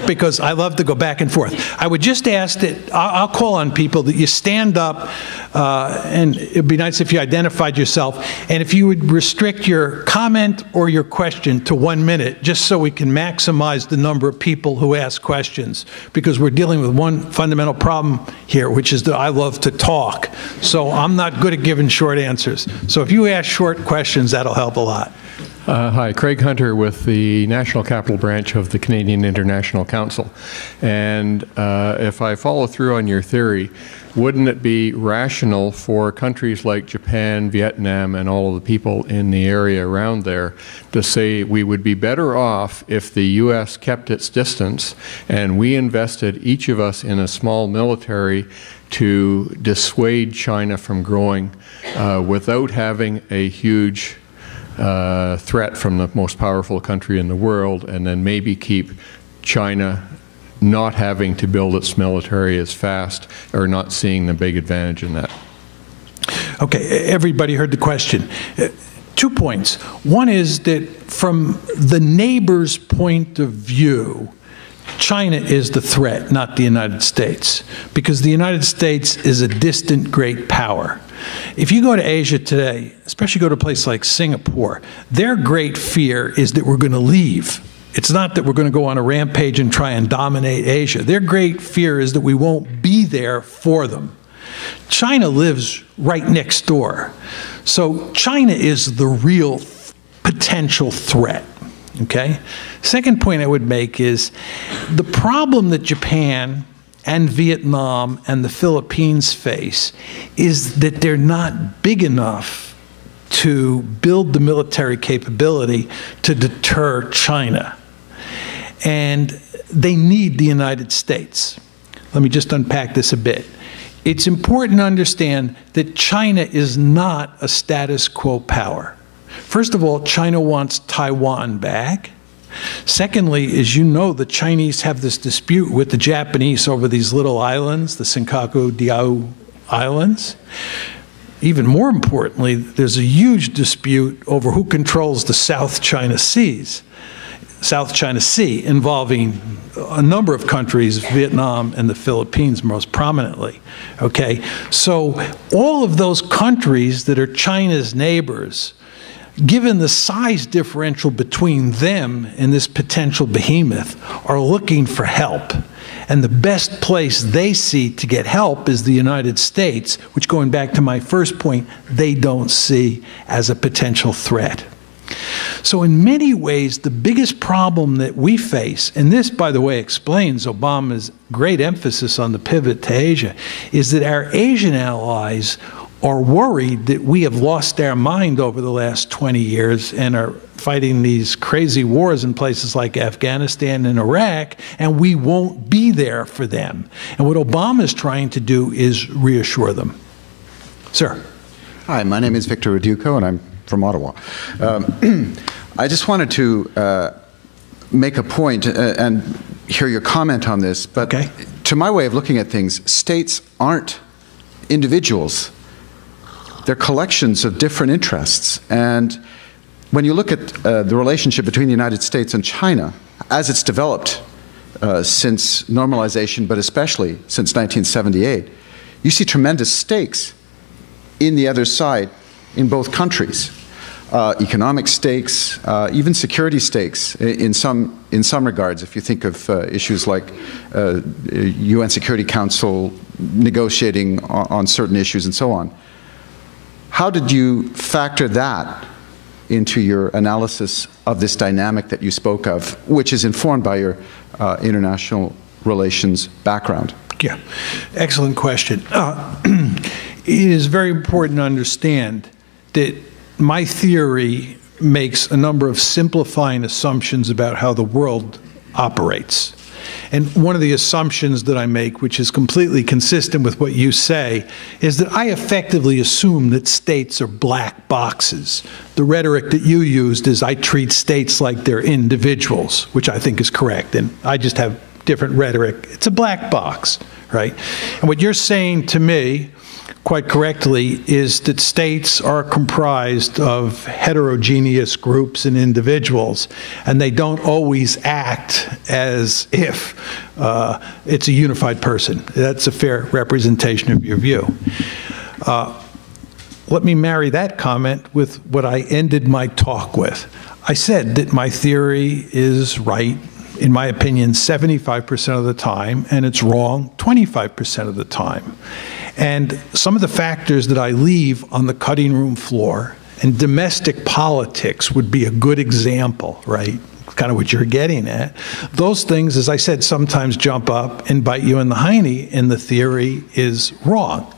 because I love to go back and forth. I would just ask that, I'll call on people that you stand up, and it'd be nice if you identified yourself, and if you would restrict your comment or your question to 1 minute, just so we can maximize the number of people who ask questions, because we're dealing with one fundamental problem here, which is that I love to talk, so I'm not good at giving short answers. So if you ask short questions, that'll help a lot. Hi, Craig Hunter with the National Capital Branch of the Canadian International Council. And if I follow through on your theory, wouldn't it be rational for countries like Japan, Vietnam, and all of the people in the area around there to say we would be better off if the U.S. kept its distance and we invested, each of us, in a small military to dissuade China from growing without having a huge threat from the most powerful country in the world, and then maybe keep China not having to build its military as fast, or not seeing the big advantage in that? Okay, everybody heard the question. 2 points. One is that from the neighbor's point of view, China is the threat, not the United States, because the United States is a distant great power. If you go to Asia today, especially go to a place like Singapore, their great fear is that we're going to leave. It's not that we're going to go on a rampage and try and dominate Asia. Their great fear is that we won't be there for them. China lives right next door. So China is the real potential threat, okay? Second point I would make is the problem that Japan and Vietnam and the Philippines face is that they're not big enough to build the military capability to deter China. And they need the United States. Let me just unpack this a bit. It's important to understand that China is not a status quo power. First of all, China wants Taiwan back. Secondly, as you know, the Chinese have this dispute with the Japanese over these little islands, the Senkaku Diaoyu Islands. Even more importantly, there's a huge dispute over who controls the South China Sea, involving a number of countries, Vietnam and the Philippines most prominently, okay? So all of those countries that are China's neighbors, given the size differential between them and this potential behemoth, are looking for help. And the best place they see to get help is the United States, which, going back to my first point, they don't see as a potential threat. So in many ways, the biggest problem that we face, and this, by the way, explains Obama's great emphasis on the pivot to Asia, is that our Asian allies are worried that we have lost our mind over the last 20 years and are fighting these crazy wars in places like Afghanistan and Iraq, and we won't be there for them. And what Obama is trying to do is reassure them. Sir. Hi, my name is Victor Reduco, and I'm from Ottawa. I just wanted to make a point and hear your comment on this, but okay. To my way of looking at things, states aren't individuals. They're collections of different interests. And when you look at the relationship between the United States and China, as it's developed since normalization, but especially since 1978, you see tremendous stakes in the other side in both countries. Economic stakes, even security stakes in some regards, if you think of issues like UN Security Council negotiating on certain issues and so on. How did you factor that into your analysis of this dynamic that you spoke of, which is informed by your international relations background? Yeah, excellent question. It is very important to understand that my theory makes a number of simplifying assumptions about how the world operates. And one of the assumptions that I make, which is completely consistent with what you say, is that I effectively assume that states are black boxes. The rhetoric that you used is I treat states like they're individuals, which I think is correct, and I just have different rhetoric. It's a black box, right? And what you're saying to me, quite correctly, is that states are comprised of heterogeneous groups and individuals, and they don't always act as if it's a unified person. That's a fair representation of your view. Let me marry that comment with what I ended my talk with. I said that my theory is right, in my opinion, 75% of the time, and it's wrong 25% of the time. And some of the factors that I leave on the cutting room floor, and domestic politics would be a good example, right? Kind of what you're getting at. Those things, as I said, sometimes jump up and bite you in the hiney, and the theory is wrong.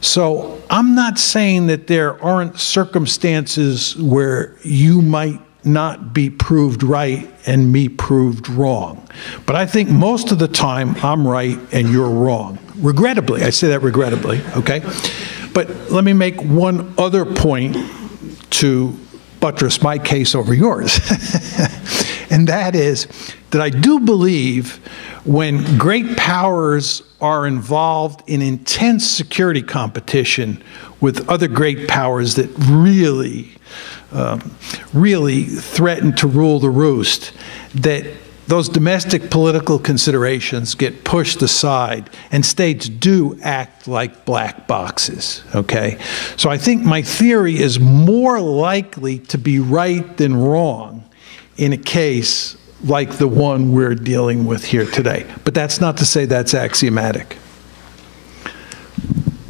So I'm not saying that there aren't circumstances where you might not be proved right and me proved wrong. But I think most of the time I'm right and you're wrong. Regrettably, I say that regrettably, okay? But let me make one other point to buttress my case over yours. And that is that I do believe when great powers are involved in intense security competition with other great powers that really threaten to rule the roost, that those domestic political considerations get pushed aside, and states do act like black boxes, okay? So I think my theory is more likely to be right than wrong in a case like the one we're dealing with here today. But that's not to say that's axiomatic.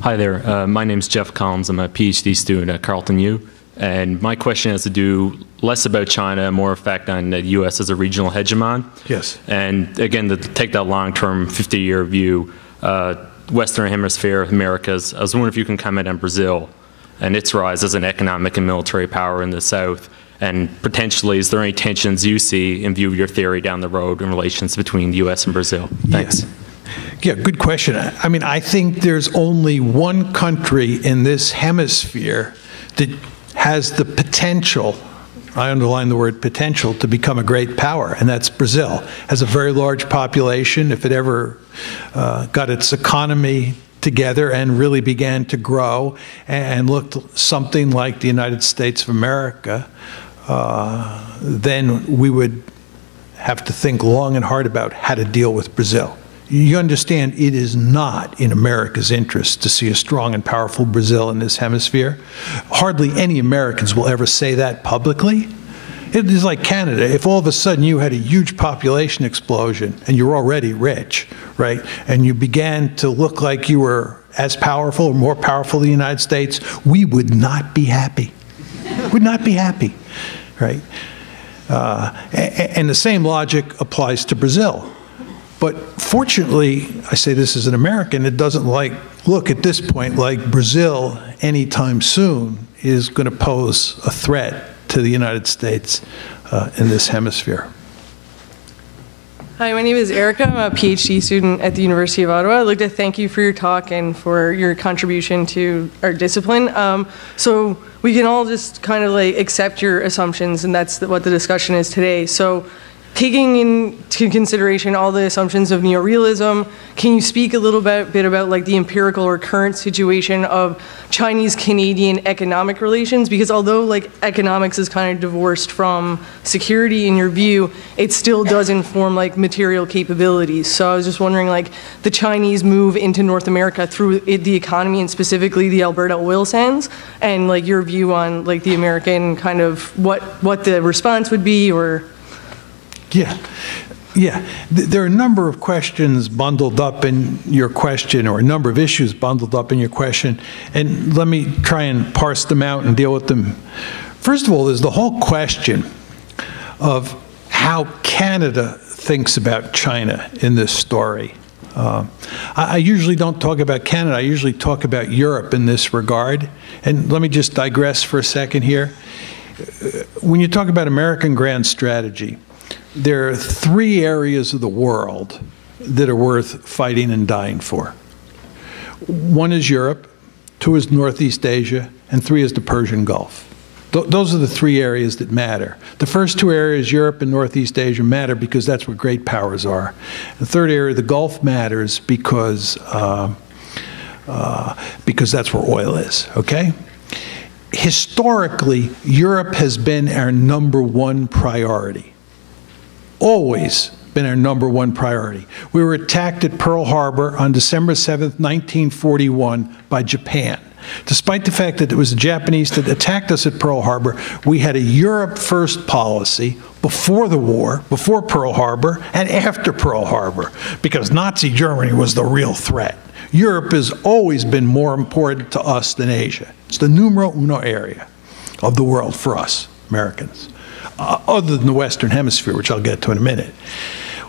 Hi there. My name's Jeff Collins. I'm a PhD student at Carleton U. And my question has to do less about China, more effect on the U.S. as a regional hegemon. Yes. And again, to take that long-term 50-year view, Western Hemisphere, Americas, I was wondering if you can comment on Brazil and its rise as an economic and military power in the South. And potentially, is there any tensions you see in view of your theory down the road in relations between the U.S. and Brazil? Thanks. Yeah, good question. I mean, I think there's only one country in this hemisphere that has the potential, I underline the word potential, to become a great power, and that's Brazil. Has a very large population. If it ever got its economy together and really began to grow and looked something like the United States of America, then we would have to think long and hard about how to deal with Brazil. You understand it is not in America's interest to see a strong and powerful Brazil in this hemisphere. Hardly any Americans will ever say that publicly. It is like Canada. If all of a sudden you had a huge population explosion and you're already rich, right, and you began to look like you were as powerful or more powerful than the United States, we would not be happy. Would not be happy, right? And the same logic applies to Brazil. But fortunately, I say this as an American, it doesn't look at this point like Brazil anytime soon is going to pose a threat to the United States in this hemisphere. Hi, my name is Erica. I'm a PhD student at the University of Ottawa. I'd like to thank you for your talk and for your contribution to our discipline. So we can all just kind of like accept your assumptions, and that's what the discussion is today. So taking into consideration all the assumptions of neorealism, can you speak a little bit about like the empirical or current situation of Chinese-Canadian economic relations? Because although like economics is kind of divorced from security in your view, it still does inform like material capabilities. So I was just wondering, like, the Chinese move into North America through the economy and specifically the Alberta oil sands, and like your view on like the American kind of what the response would be, or. Yeah. There are a number of questions bundled up in your question, or a number of issues bundled up in your question, and let me try and parse them out and deal with them. First of all, there's the whole question of how Canada thinks about China in this story. I usually don't talk about Canada. I usually talk about Europe in this regard. And let me just digress for a second here. When you talk about American grand strategy, there are three areas of the world that are worth fighting and dying for. One is Europe, two is Northeast Asia, and three is the Persian Gulf. Those are the three areas that matter. The first two areas, Europe and Northeast Asia, matter because that's where great powers are. The third area, the Gulf, matters because that's where oil is, okay? Historically, Europe has been our #1 priority. Always been our #1 priority. We were attacked at Pearl Harbor on December 7th, 1941 by Japan. Despite the fact that it was the Japanese that attacked us at Pearl Harbor, we had a Europe first policy before the war, before Pearl Harbor, and after Pearl Harbor, because Nazi Germany was the real threat. Europe has always been more important to us than Asia. It's the numero uno area of the world for us, Americans. Other than the Western Hemisphere, which I'll get to in a minute.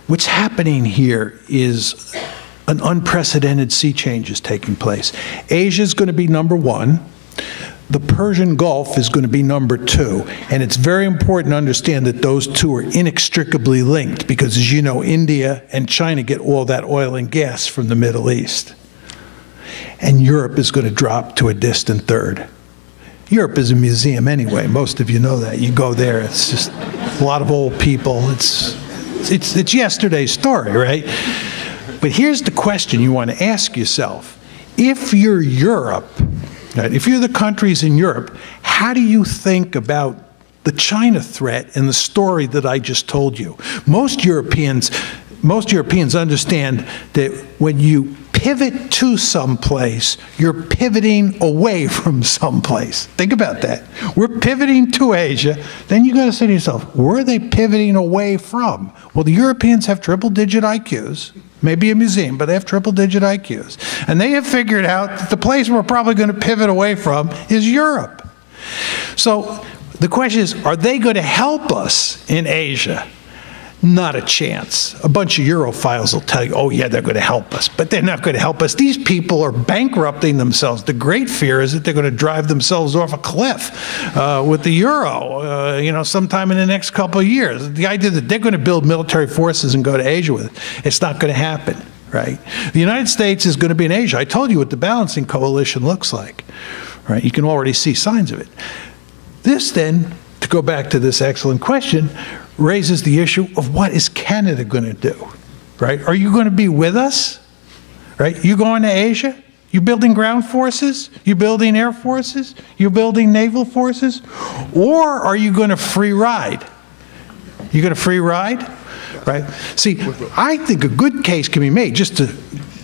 What's happening here is an unprecedented sea change is taking place. Asia is going to be #1. The Persian Gulf is going to be #2. And it's very important to understand that those two are inextricably linked because, as you know, India and China get all that oil and gas from the Middle East. And Europe is going to drop to a distant third. Europe is a museum anyway. Most of you know that. You go there, it's just a lot of old people. It's yesterday's story, right? But here's the question you want to ask yourself. If you're Europe, right, if you're the countries in Europe, how do you think about the China threat in the story that I just told you. Most Europeans understand that when you pivot to someplace, you're pivoting away from someplace. Think about that. We're pivoting to Asia. Then you got to say to yourself, where are they pivoting away from? Well, the Europeans have triple-digit IQs. Maybe a museum, but they have triple-digit IQs. And they have figured out that the place we're probably going to pivot away from is Europe. So the question is, are they going to help us in Asia? Not a chance. A bunch of Europhiles will tell you, oh yeah, they're going to help us, but they're not going to help us. These people are bankrupting themselves. The great fear is that they're going to drive themselves off a cliff with the euro, you know, sometime in the next couple of years. The idea that they're going to build military forces and go to Asia with it, it's not going to happen, right? The United States is going to be in Asia. I told you what the balancing coalition looks like, right? You can already see signs of it. This then, to go back to this excellent question, raises the issue of what is Canada going to do, right? Are you going to be with us, right? You going to Asia? You building ground forces? You building air forces? You building naval forces? Or are you going to free ride? You going to free ride, right? See, I think a good case can be made, just to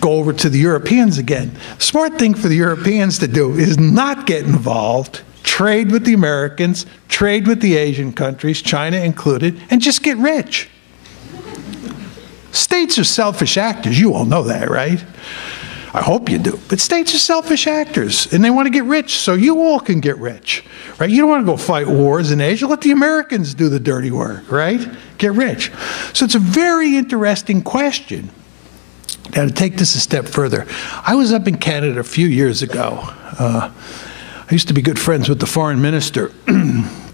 go over to the Europeans again. The smart thing for the Europeans to do is not get involved, trade with the Americans, trade with the Asian countries, China included, and just get rich. States are selfish actors. You all know that, right? I hope you do. But states are selfish actors, and they want to get rich so you all can get rich, right? You don't want to go fight wars in Asia. Let the Americans do the dirty work, right? Get rich. So it's a very interesting question. Now, to take this a step further, I was up in Canada a few years ago. I used to be good friends with the foreign minister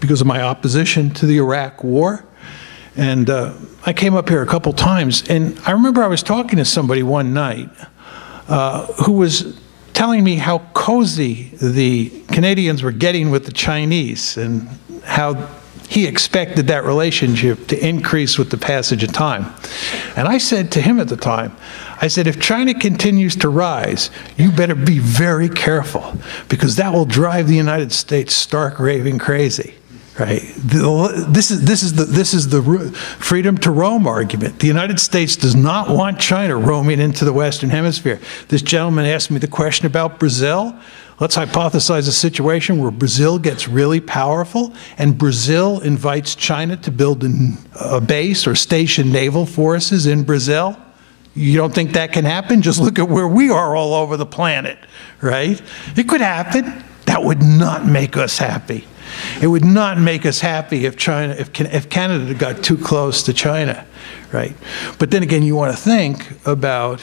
because of my opposition to the Iraq war. And I came up here a couple times, and I remember I was talking to somebody one night who was telling me how cozy the Canadians were getting with the Chinese and how he expected that relationship to increase with the passage of time. And I said to him at the time, I said, if China continues to rise, you better be very careful, because that will drive the United States stark raving crazy, right? This is the freedom to roam argument. The United States does not want China roaming into the Western Hemisphere. This gentleman asked me the question about Brazil. Let's hypothesize a situation where Brazil gets really powerful and Brazil invites China to build a base or station naval forces in Brazil. You don't think that can happen? Just look at where we are all over the planet, right? It could happen. That would not make us happy. It would not make us happy if Canada got too close to China, right? But then again, you want to think about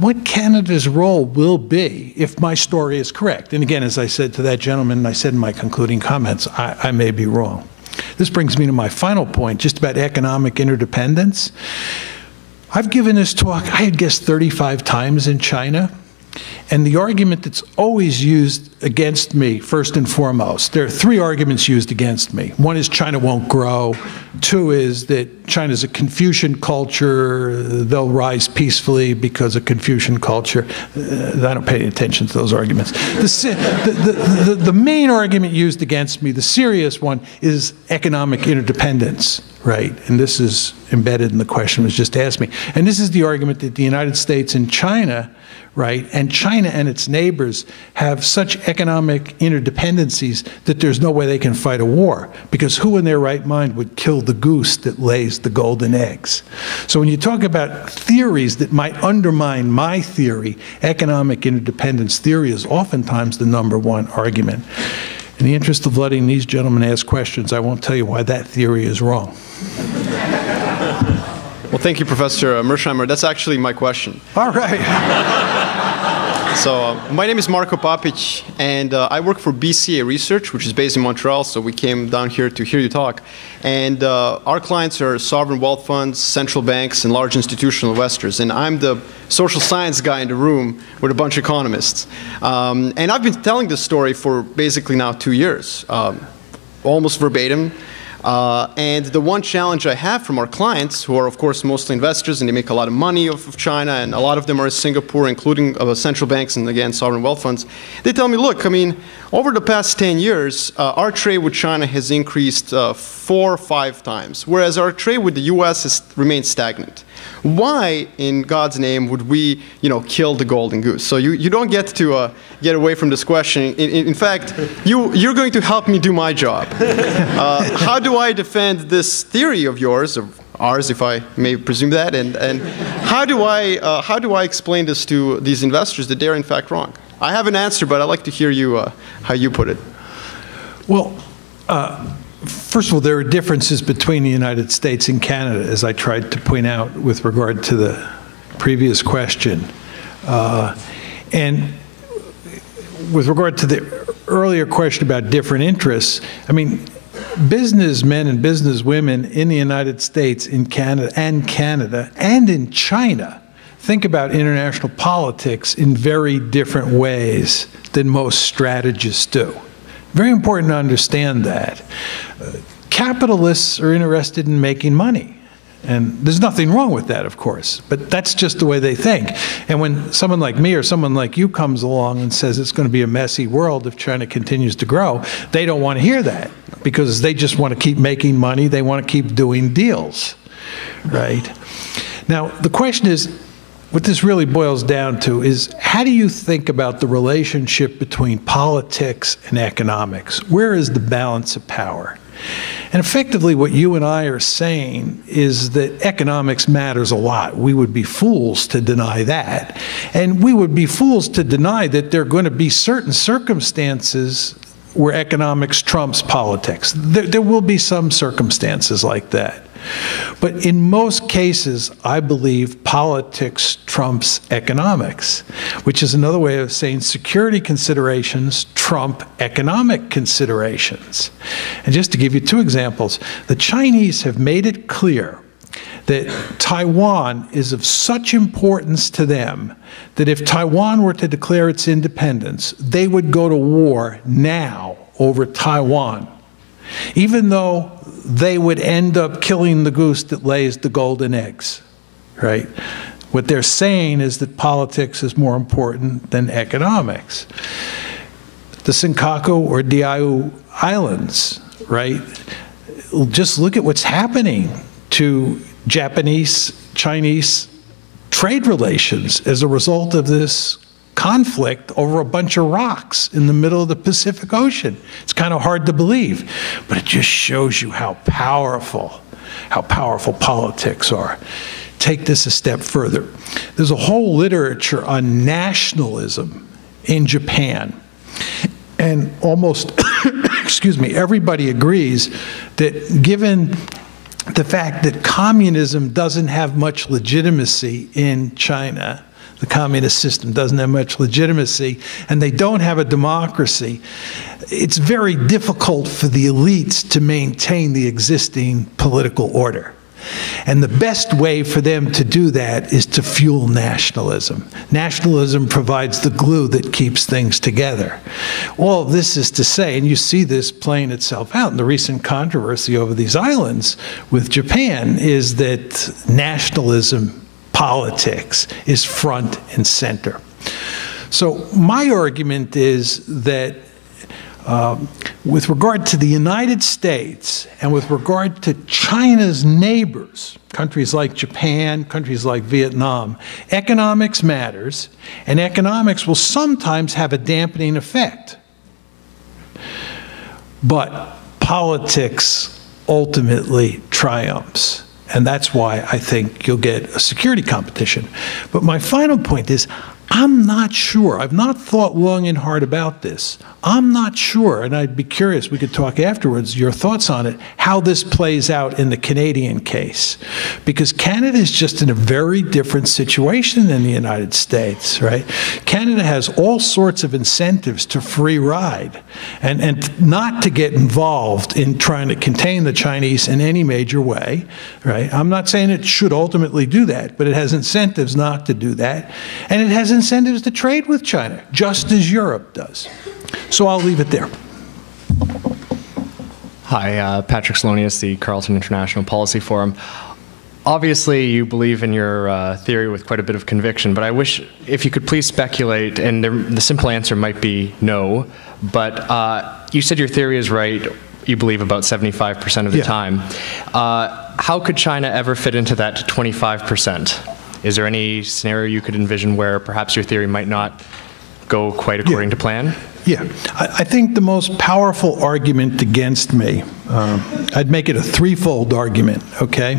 what Canada's role will be if my story is correct. And again, as I said to that gentleman, and I said in my concluding comments, I may be wrong. This brings me to my final point, just about economic interdependence. I've given this talk, I had guessed 35 times in China. And the argument that's always used against me, first and foremost, there are three arguments used against me. One is China won't grow. Two is that China's a Confucian culture. They'll rise peacefully because of Confucian culture. I don't pay any attention to those arguments. The main argument used against me, the serious one, is economic interdependence, right? And this is embedded in the question that was just asked me. And this is the argument that the United States and China, right, and China and its neighbors have such economic interdependencies that there's no way they can fight a war, because who in their right mind would kill the goose that lays the golden eggs? So when you talk about theories that might undermine my theory, economic interdependence theory is oftentimes the #1 argument. In the interest of letting these gentlemen ask questions, I won't tell you why that theory is wrong. Well, thank you, Professor Mearsheimer. That's actually my question. All right. So my name is Marko Papic, and I work for BCA Research, which is based in Montreal, so we came down here to hear you talk. And our clients are sovereign wealth funds, central banks, and large institutional investors. And I'm the social science guy in the room with a bunch of economists. And I've been telling this story for basically now 2 years, almost verbatim. And the one challenge I have from our clients, who are of course mostly investors and they make a lot of money off of China, and a lot of them are in Singapore, including central banks and again sovereign wealth funds, they tell me, look, I mean, over the past 10 years, our trade with China has increased 4 or 5 times, whereas our trade with the US has remained stagnant. Why, in God's name, would we, kill the golden goose? So you don't get to get away from this question. In fact, you're going to help me do my job. How do I defend this theory of yours, of ours, if I may presume that, and how do I explain this to these investors that they're in fact wrong? I have an answer, but I'd like to hear you how you put it. Well. First of all, there are differences between the United States and Canada, as I tried to point out with regard to the previous question. And with regard to the earlier question about different interests, I mean, businessmen and businesswomen in the United States, in Canada, and in China think about international politics in very different ways than most strategists do. Very important to understand that. Capitalists are interested in making money. And there's nothing wrong with that, of course, but that's just the way they think. And when someone like me or someone like you comes along and says it's going to be a messy world if China continues to grow, they don't want to hear that because they just want to keep making money. They want to keep doing deals, right? Now, the question is, what this really boils down to is, how do you think about the relationship between politics and economics? Where is the balance of power? And effectively, what you and I are saying is that economics matters a lot. We would be fools to deny that. And we would be fools to deny that there are going to be certain circumstances where economics trumps politics. There will be some circumstances like that. But in most cases, I believe politics trumps economics, which is another way of saying security considerations trump economic considerations. And just to give you 2 examples, the Chinese have made it clear that Taiwan is of such importance to them that if Taiwan were to declare its independence, they would go to war now over Taiwan, even though they would end up killing the goose that lays the golden eggs, right? What they're saying is that politics is more important than economics. The Senkaku or Diaoyu Islands, right? Just look at what's happening to Japanese-Chinese trade relations as a result of this conflict over a bunch of rocks in the middle of the Pacific Ocean. It's kind of hard to believe, but it just shows you how powerful politics are. Take this a step further. There's a whole literature on nationalism in Japan, and almost, excuse me, everybody agrees that given the fact that communism doesn't have much legitimacy in China, the communist system doesn't have much legitimacy, and they don't have a democracy, it's very difficult for the elites to maintain the existing political order. And the best way for them to do that is to fuel nationalism. Nationalism provides the glue that keeps things together. All of this is to say, and you see this playing itself out in the recent controversy over these islands with Japan, is that nationalism politics is front and center. So my argument is that with regard to the United States and with regard to China's neighbors, countries like Japan, countries like Vietnam, economics matters, and economics will sometimes have a dampening effect. But politics ultimately triumphs. And that's why I think you'll get a security competition. But my final point is, I'm not sure. I've not thought long and hard about this. I'm not sure, and I'd be curious, we could talk afterwards, your thoughts on it, how this plays out in the Canadian case. Because Canada is just in a very different situation than the United States, right? Canada has all sorts of incentives to free ride and not to get involved in trying to contain the Chinese in any major way, right? I'm not saying it should ultimately do that, but it has incentives not to do that. And it has incentives to trade with China, just as Europe does. So I'll leave it there. Hi, Patrick Salonius, the Carleton International Policy Forum. Obviously, you believe in your theory with quite a bit of conviction, but I wish if you could please speculate, and the simple answer might be no, but you said your theory is right, you believe about 75% of the time. How could China ever fit into that 25%? Is there any scenario you could envision where perhaps your theory might not go quite according to plan? Yeah, I think the most powerful argument against me, I'd make it a threefold argument, okay?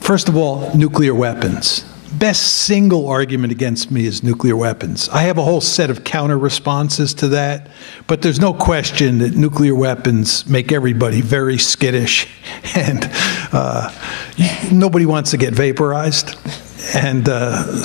First of all, nuclear weapons. Best single argument against me is nuclear weapons. I have a whole set of counter responses to that, but there's no question that nuclear weapons make everybody very skittish, and nobody wants to get vaporized. And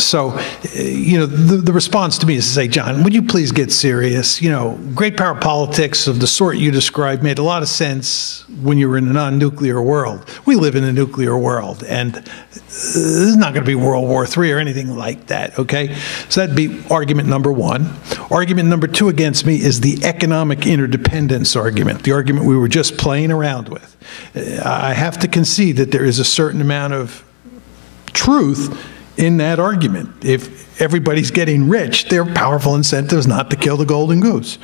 so, you know, the response to me is to say, John, would you please get serious? You know, great power politics of the sort you described made a lot of sense when you were in a non-nuclear world. We live in a nuclear world, and this is not going to be World War III or anything like that, okay? So that'd be argument number one. Argument number two against me is the economic interdependence argument, the argument we were just playing around with. I have to concede that there is a certain amount of truth in that argument. If everybody's getting rich, there are powerful incentives not to kill the golden goose.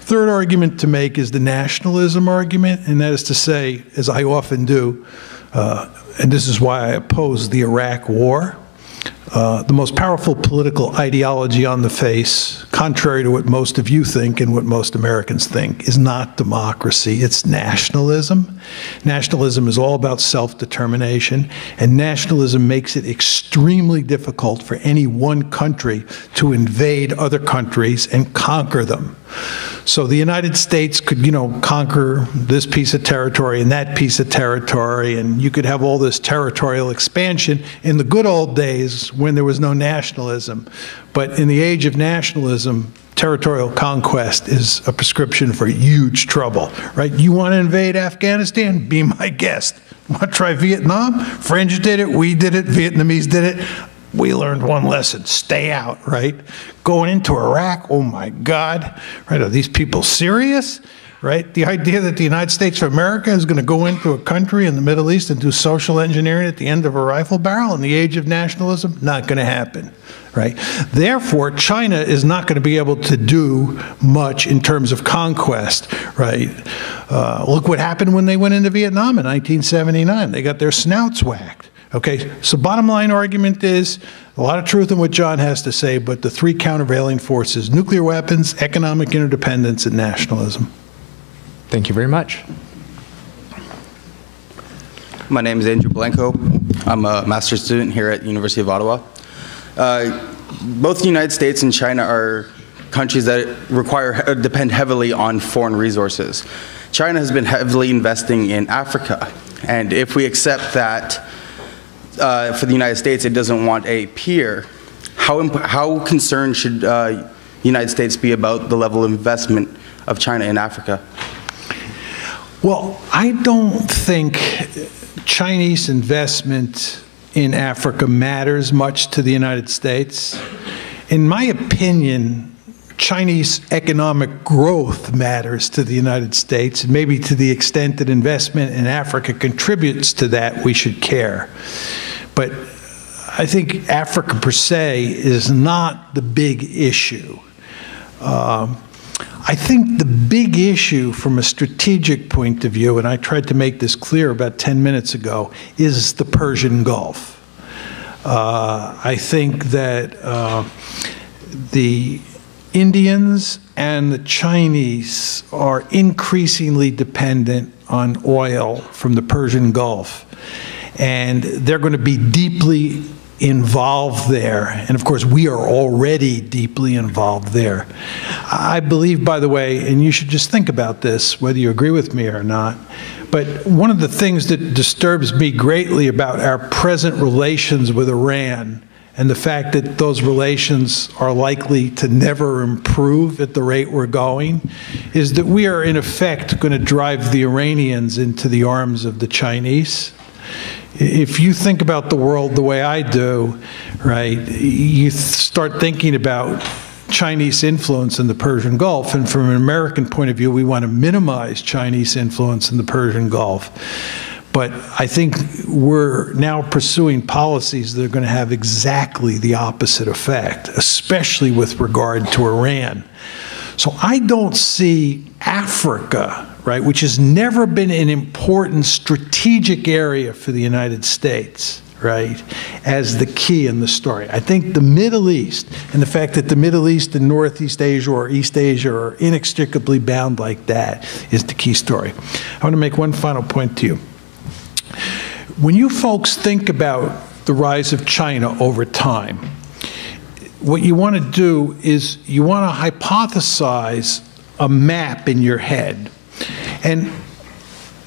Third argument to make is the nationalism argument, and that is to say, as I often do, and this is why I oppose the Iraq War, the most powerful political ideology on the face, contrary to what most of you think and what most Americans think, is not democracy, it's nationalism. Nationalism is all about self-determination, and nationalism makes it extremely difficult for any one country to invade other countries and conquer them. So the United States could, you know, conquer this piece of territory and that piece of territory, and you could have all this territorial expansion in the good old days when there was no nationalism. But in the age of nationalism, territorial conquest is a prescription for huge trouble, right? You want to invade Afghanistan? Be my guest. Want to try Vietnam? French did it, we did it, Vietnamese did it. We learned one lesson, stay out, right? Going into Iraq, oh my God, right? Are these people serious, right? The idea that the United States of America is going to go into a country in the Middle East and do social engineering at the end of a rifle barrel in the age of nationalism, not going to happen, right? Therefore, China is not going to be able to do much in terms of conquest, right? Look what happened when they went into Vietnam in 1979. They got their snouts whacked. Okay, so bottom line argument is a lot of truth in what John has to say, but the three countervailing forces: nuclear weapons, economic interdependence, and nationalism. Thank you very much. My name is Andrew Blanco. I'm a master's student here at the University of Ottawa. Both the United States and China are countries that depend heavily on foreign resources. China has been heavily investing in Africa, and if we accept that for the United States, it doesn't want a peer, how concerned should the United States be about the level of investment of China in Africa? Well, I don't think Chinese investment in Africa matters much to the United States. In my opinion, Chinese economic growth matters to the United States, and maybe to the extent that investment in Africa contributes to that, we should care. But I think Africa per se is not the big issue. I think the big issue from a strategic point of view, and I tried to make this clear about 10 minutes ago, is the Persian Gulf. I think that the Indians and the Chinese are increasingly dependent on oil from the Persian Gulf. And they're going to be deeply involved there. And of course, we are already deeply involved there. I believe, by the way, and you should just think about this, whether you agree with me or not, but one of the things that disturbs me greatly about our present relations with Iran, and the fact that those relations are likely to never improve at the rate we're going, is that we are in effect going to drive the Iranians into the arms of the Chinese. If you think about the world the way I do, right, you start thinking about Chinese influence in the Persian Gulf, and from an American point of view, we want to minimize Chinese influence in the Persian Gulf. But I think we're now pursuing policies that are going to have exactly the opposite effect, especially with regard to Iran. So I don't see Africa, right, which has never been an important strategic area for the United States, right, as the key in the story. I think the Middle East, and the fact that the Middle East and Northeast Asia or East Asia are inextricably bound like that, is the key story. I want to make one final point to you. When you folks think about the rise of China over time, what you want to do is you want to hypothesize a map in your head. And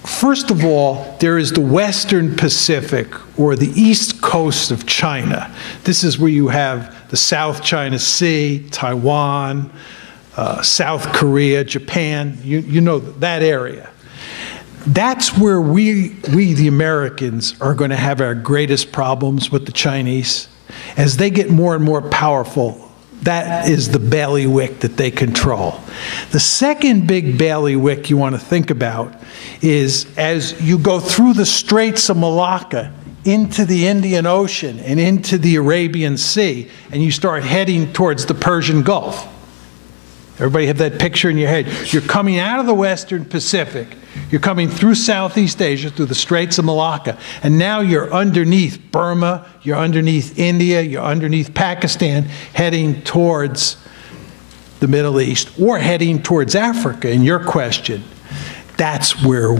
first of all, there is the Western Pacific, or the east coast of China. This is where you have the South China Sea, Taiwan, South Korea, Japan, you know that area. That's where we the Americans are going to have our greatest problems with the Chinese. As they get more and more powerful, that is the bailiwick that they control. The second big bailiwick you want to think about is as you go through the Straits of Malacca into the Indian Ocean and into the Arabian Sea, and you start heading towards the Persian Gulf. Everybody have that picture in your head. You're coming out of the Western Pacific. You're coming through Southeast Asia, through the Straits of Malacca, and now you're underneath Burma, you're underneath India, you're underneath Pakistan, heading towards the Middle East, or heading towards Africa, in your question. That's where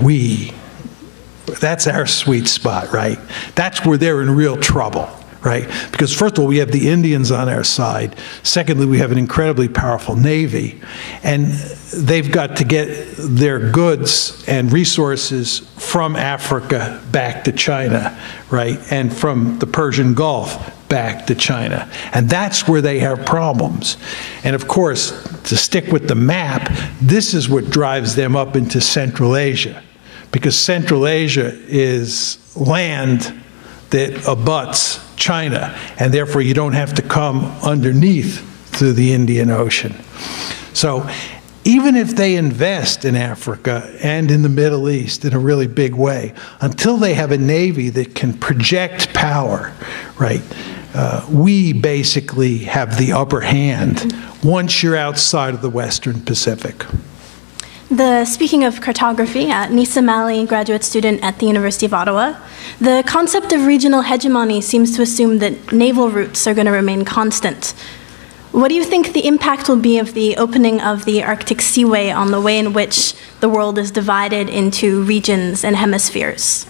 that's our sweet spot, right? That's where they're in real trouble, right? Because first of all, we have the Indians on our side. Secondly, we have an incredibly powerful Navy. And they've got to get their goods and resources from Africa back to China, right? And from the Persian Gulf back to China. And that's where they have problems. And of course, to stick with the map, this is what drives them up into Central Asia. Because Central Asia is land that abuts China, and therefore you don't have to come underneath through the Indian Ocean. So even if they invest in Africa and in the Middle East in a really big way, until they have a Navy that can project power, right, we basically have the upper hand once you're outside of the Western Pacific. Speaking of cartography, Nisa Mali, graduate student at the University of Ottawa, the concept of regional hegemony seems to assume that naval routes are going to remain constant. What do you think the impact will be of the opening of the Arctic Seaway on the way in which the world is divided into regions and hemispheres?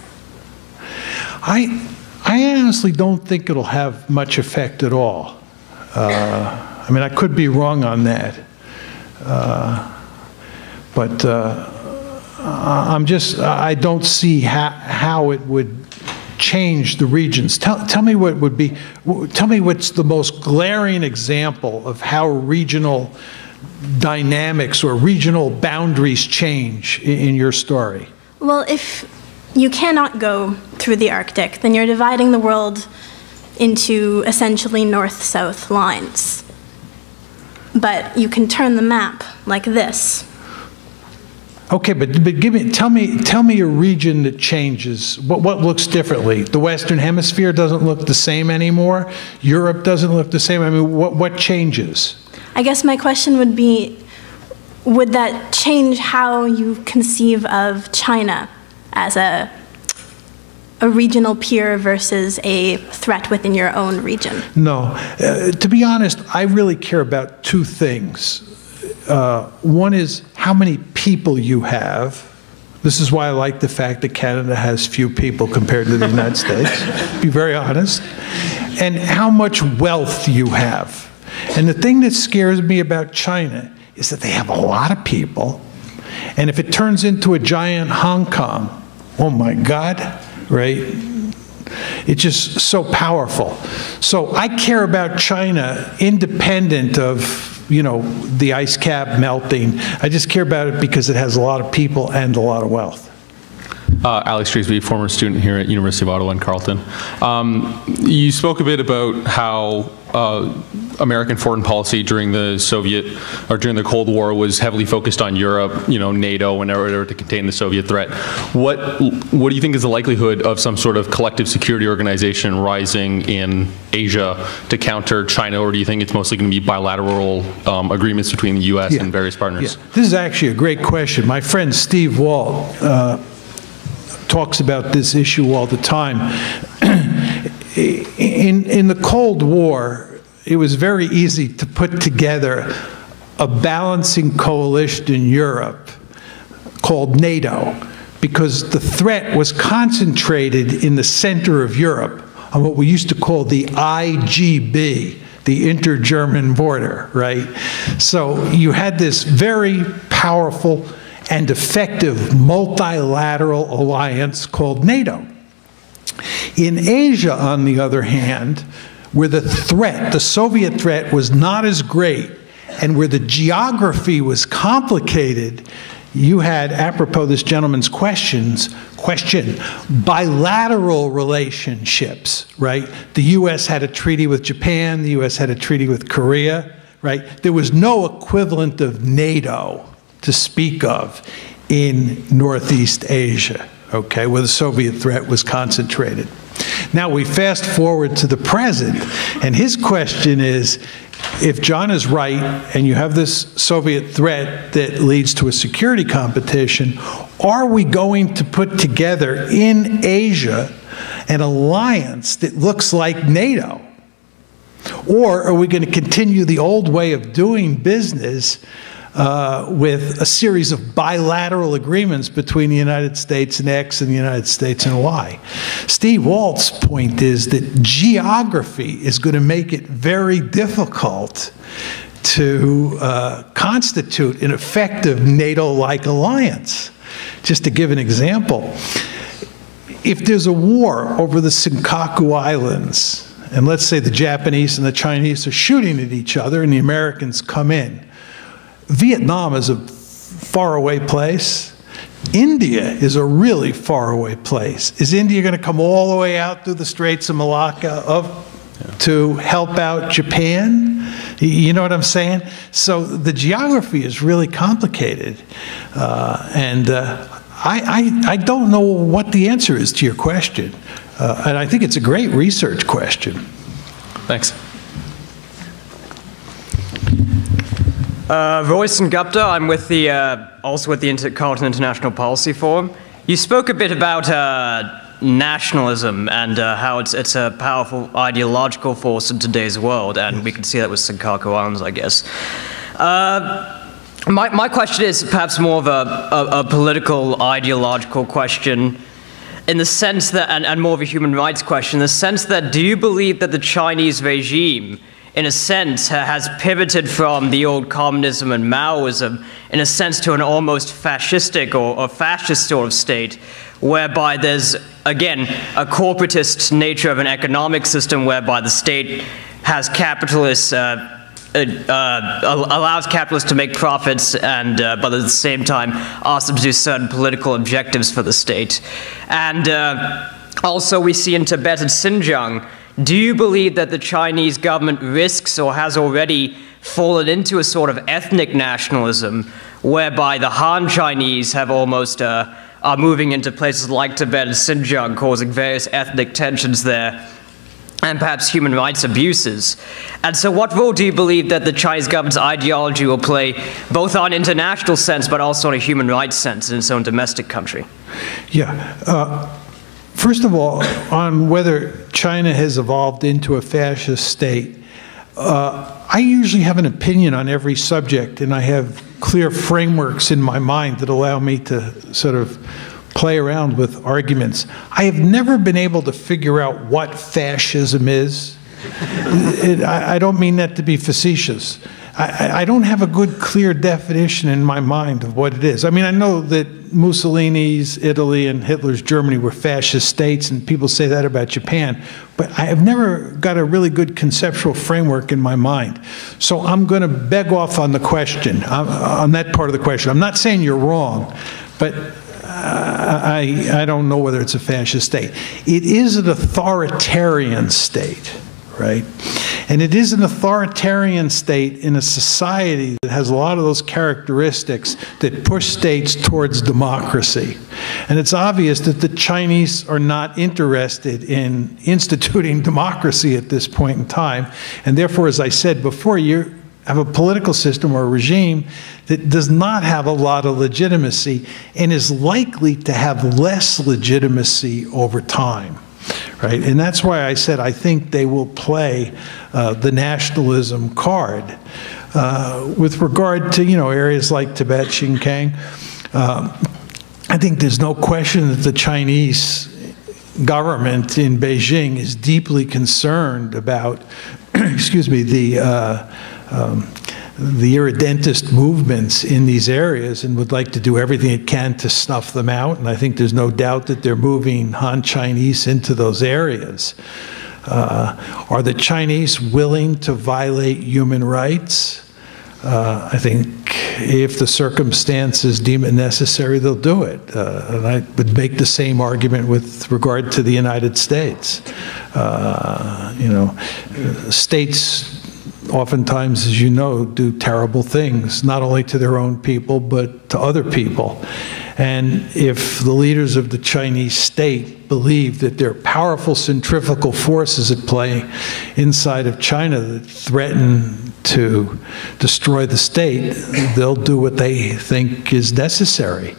I honestly don't think it'll have much effect at all. I mean, I could be wrong on that. But I don't see how it would change the regions. Tell me what would be, tell me what's the most glaring example of how regional dynamics or regional boundaries change in your story. Well, if you cannot go through the Arctic, then you're dividing the world into essentially north-south lines. But you can turn the map like this. Okay, but tell me a region that changes. What looks differently? The Western Hemisphere doesn't look the same anymore. Europe doesn't look the same. I mean, what changes? I guess my question would be, would that change how you conceive of China as a regional peer versus a threat within your own region? No. To be honest, I really care about two things. One is how many people you have. This is why I like the fact that Canada has few people compared to the United States, to be very honest. And how much wealth you have. And the thing that scares me about China is that they have a lot of people. And if it turns into a giant Hong Kong, oh my God, right? It's just so powerful. So I care about China independent of, you know, the ice cap melting. I just care about it because it has a lot of people and a lot of wealth. Alex Treesby, former student here at University of Ottawa in Carleton. You spoke a bit about how American foreign policy during the during the Cold War was heavily focused on Europe, NATO, in order to contain the Soviet threat. What do you think is the likelihood of some sort of collective security organization rising in Asia to counter China, or do you think it's mostly going to be bilateral agreements between the U.S. and various partners? Yeah. This is actually a great question. My friend Steve Walt talks about this issue all the time. In the Cold War, it was very easy to put together a balancing coalition in Europe called NATO, because the threat was concentrated in the center of Europe on what we used to call the IGB, the inter-German border, right? So you had this very powerful and effective multilateral alliance called NATO. In Asia, on the other hand, where the threat, the Soviet threat, was not as great, and where the geography was complicated, you had, apropos this gentleman's question, bilateral relationships, right? The U.S. had a treaty with Japan, the U.S. had a treaty with Korea, right? There was no equivalent of NATO to speak of in Northeast Asia, okay, where the Soviet threat was concentrated. Now we fast forward to the present, and his question is, if John is right and you have this Soviet threat that leads to a security competition, are we going to put together in Asia an alliance that looks like NATO? Or are we going to continue the old way of doing business with a series of bilateral agreements between the United States and X and the United States and Y? Steve Walt's point is that geography is going to make it very difficult to constitute an effective NATO-like alliance. Just to give an example, if there's a war over the Senkaku Islands, and let's say the Japanese and the Chinese are shooting at each other and the Americans come in, Vietnam is a faraway place. India is a really faraway place. Is India going to come all the way out through the Straits of Malacca to help out Japan? You know what I'm saying? So the geography is really complicated. I don't know what the answer is to your question. And I think it's a great research question. Thanks. Royston Gupta, I'm with the, also with the Carleton International Policy Forum. You spoke a bit about nationalism and how it's a powerful ideological force in today's world, and we can see that with Senkaku Islands, I guess. My question is perhaps more of a political, ideological question, in the sense that, and more of a human rights question, in the sense that, do you believe that the Chinese regime, in a sense, has pivoted from the old communism and Maoism, in a sense, to an almost fascistic or fascist sort of state, whereby there's, again, a corporatist nature of an economic system whereby the state has capitalists, allows capitalists to make profits, and but at the same time asks them to do certain political objectives for the state. And also we see in Tibet and Xinjiang, do you believe that the Chinese government risks or has already fallen into a sort of ethnic nationalism whereby the Han Chinese have almost are moving into places like Tibet and Xinjiang, causing various ethnic tensions there and perhaps human rights abuses? And so what role do you believe that the Chinese government's ideology will play, both on an international sense but also on a human rights sense in its own domestic country? Yeah. First of all, on whether China has evolved into a fascist state, I usually have an opinion on every subject, and I have clear frameworks in my mind that allow me to sort of play around with arguments. I have never been able to figure out what fascism is. I don't mean that to be facetious. I don't have a good, clear definition in my mind of what it is. I mean, I know that Mussolini's Italy and Hitler's Germany were fascist states, and people say that about Japan, but I have never got a really good conceptual framework in my mind. So I'm going to beg off on the question, on that part of the question. I'm not saying you're wrong, but I don't know whether it's a fascist state. It is an authoritarian state, right? And it is an authoritarian state in a society that has a lot of those characteristics that push states towards democracy. And it's obvious that the Chinese are not interested in instituting democracy at this point in time. And therefore, as I said before, you have a political system or a regime that does not have a lot of legitimacy and is likely to have less legitimacy over time. Right? And that's why I said I think they will play the nationalism card. With regard to, areas like Tibet, Xinjiang, I think there's no question that the Chinese government in Beijing is deeply concerned about, excuse me, the irredentist movements in these areas and would like to do everything it can to snuff them out. And I think there's no doubt that they're moving Han Chinese into those areas. Are the Chinese willing to violate human rights? I think if the circumstances deem it necessary, they'll do it. And I would make the same argument with regard to the United States. States oftentimes, as you know, do terrible things, not only to their own people, but to other people. And if the leaders of the Chinese state believe that there are powerful centrifugal forces at play inside of China that threaten to destroy the state, they'll do what they think is necessary.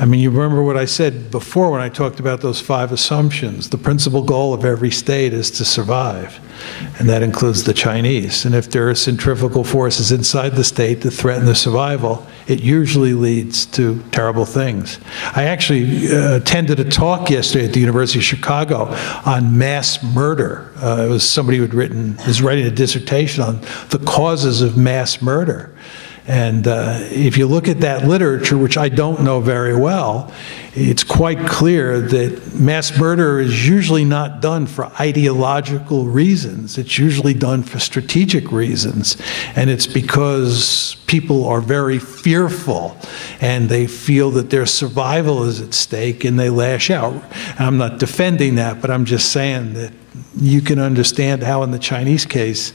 I mean, you remember what I said before when I talked about those 5 assumptions. The principal goal of every state is to survive, and that includes the Chinese. And if there are centrifugal forces inside the state that threaten the survival, it usually leads to terrible things. I actually attended a talk yesterday at the University of Chicago on mass murder. It was somebody who was writing a dissertation on the causes of mass murder. And if you look at that literature, which I don't know very well, it's quite clear that mass murder is usually not done for ideological reasons. It's usually done for strategic reasons. And it's because people are very fearful and they feel that their survival is at stake and they lash out. And I'm not defending that, but I'm just saying that you can understand how in the Chinese case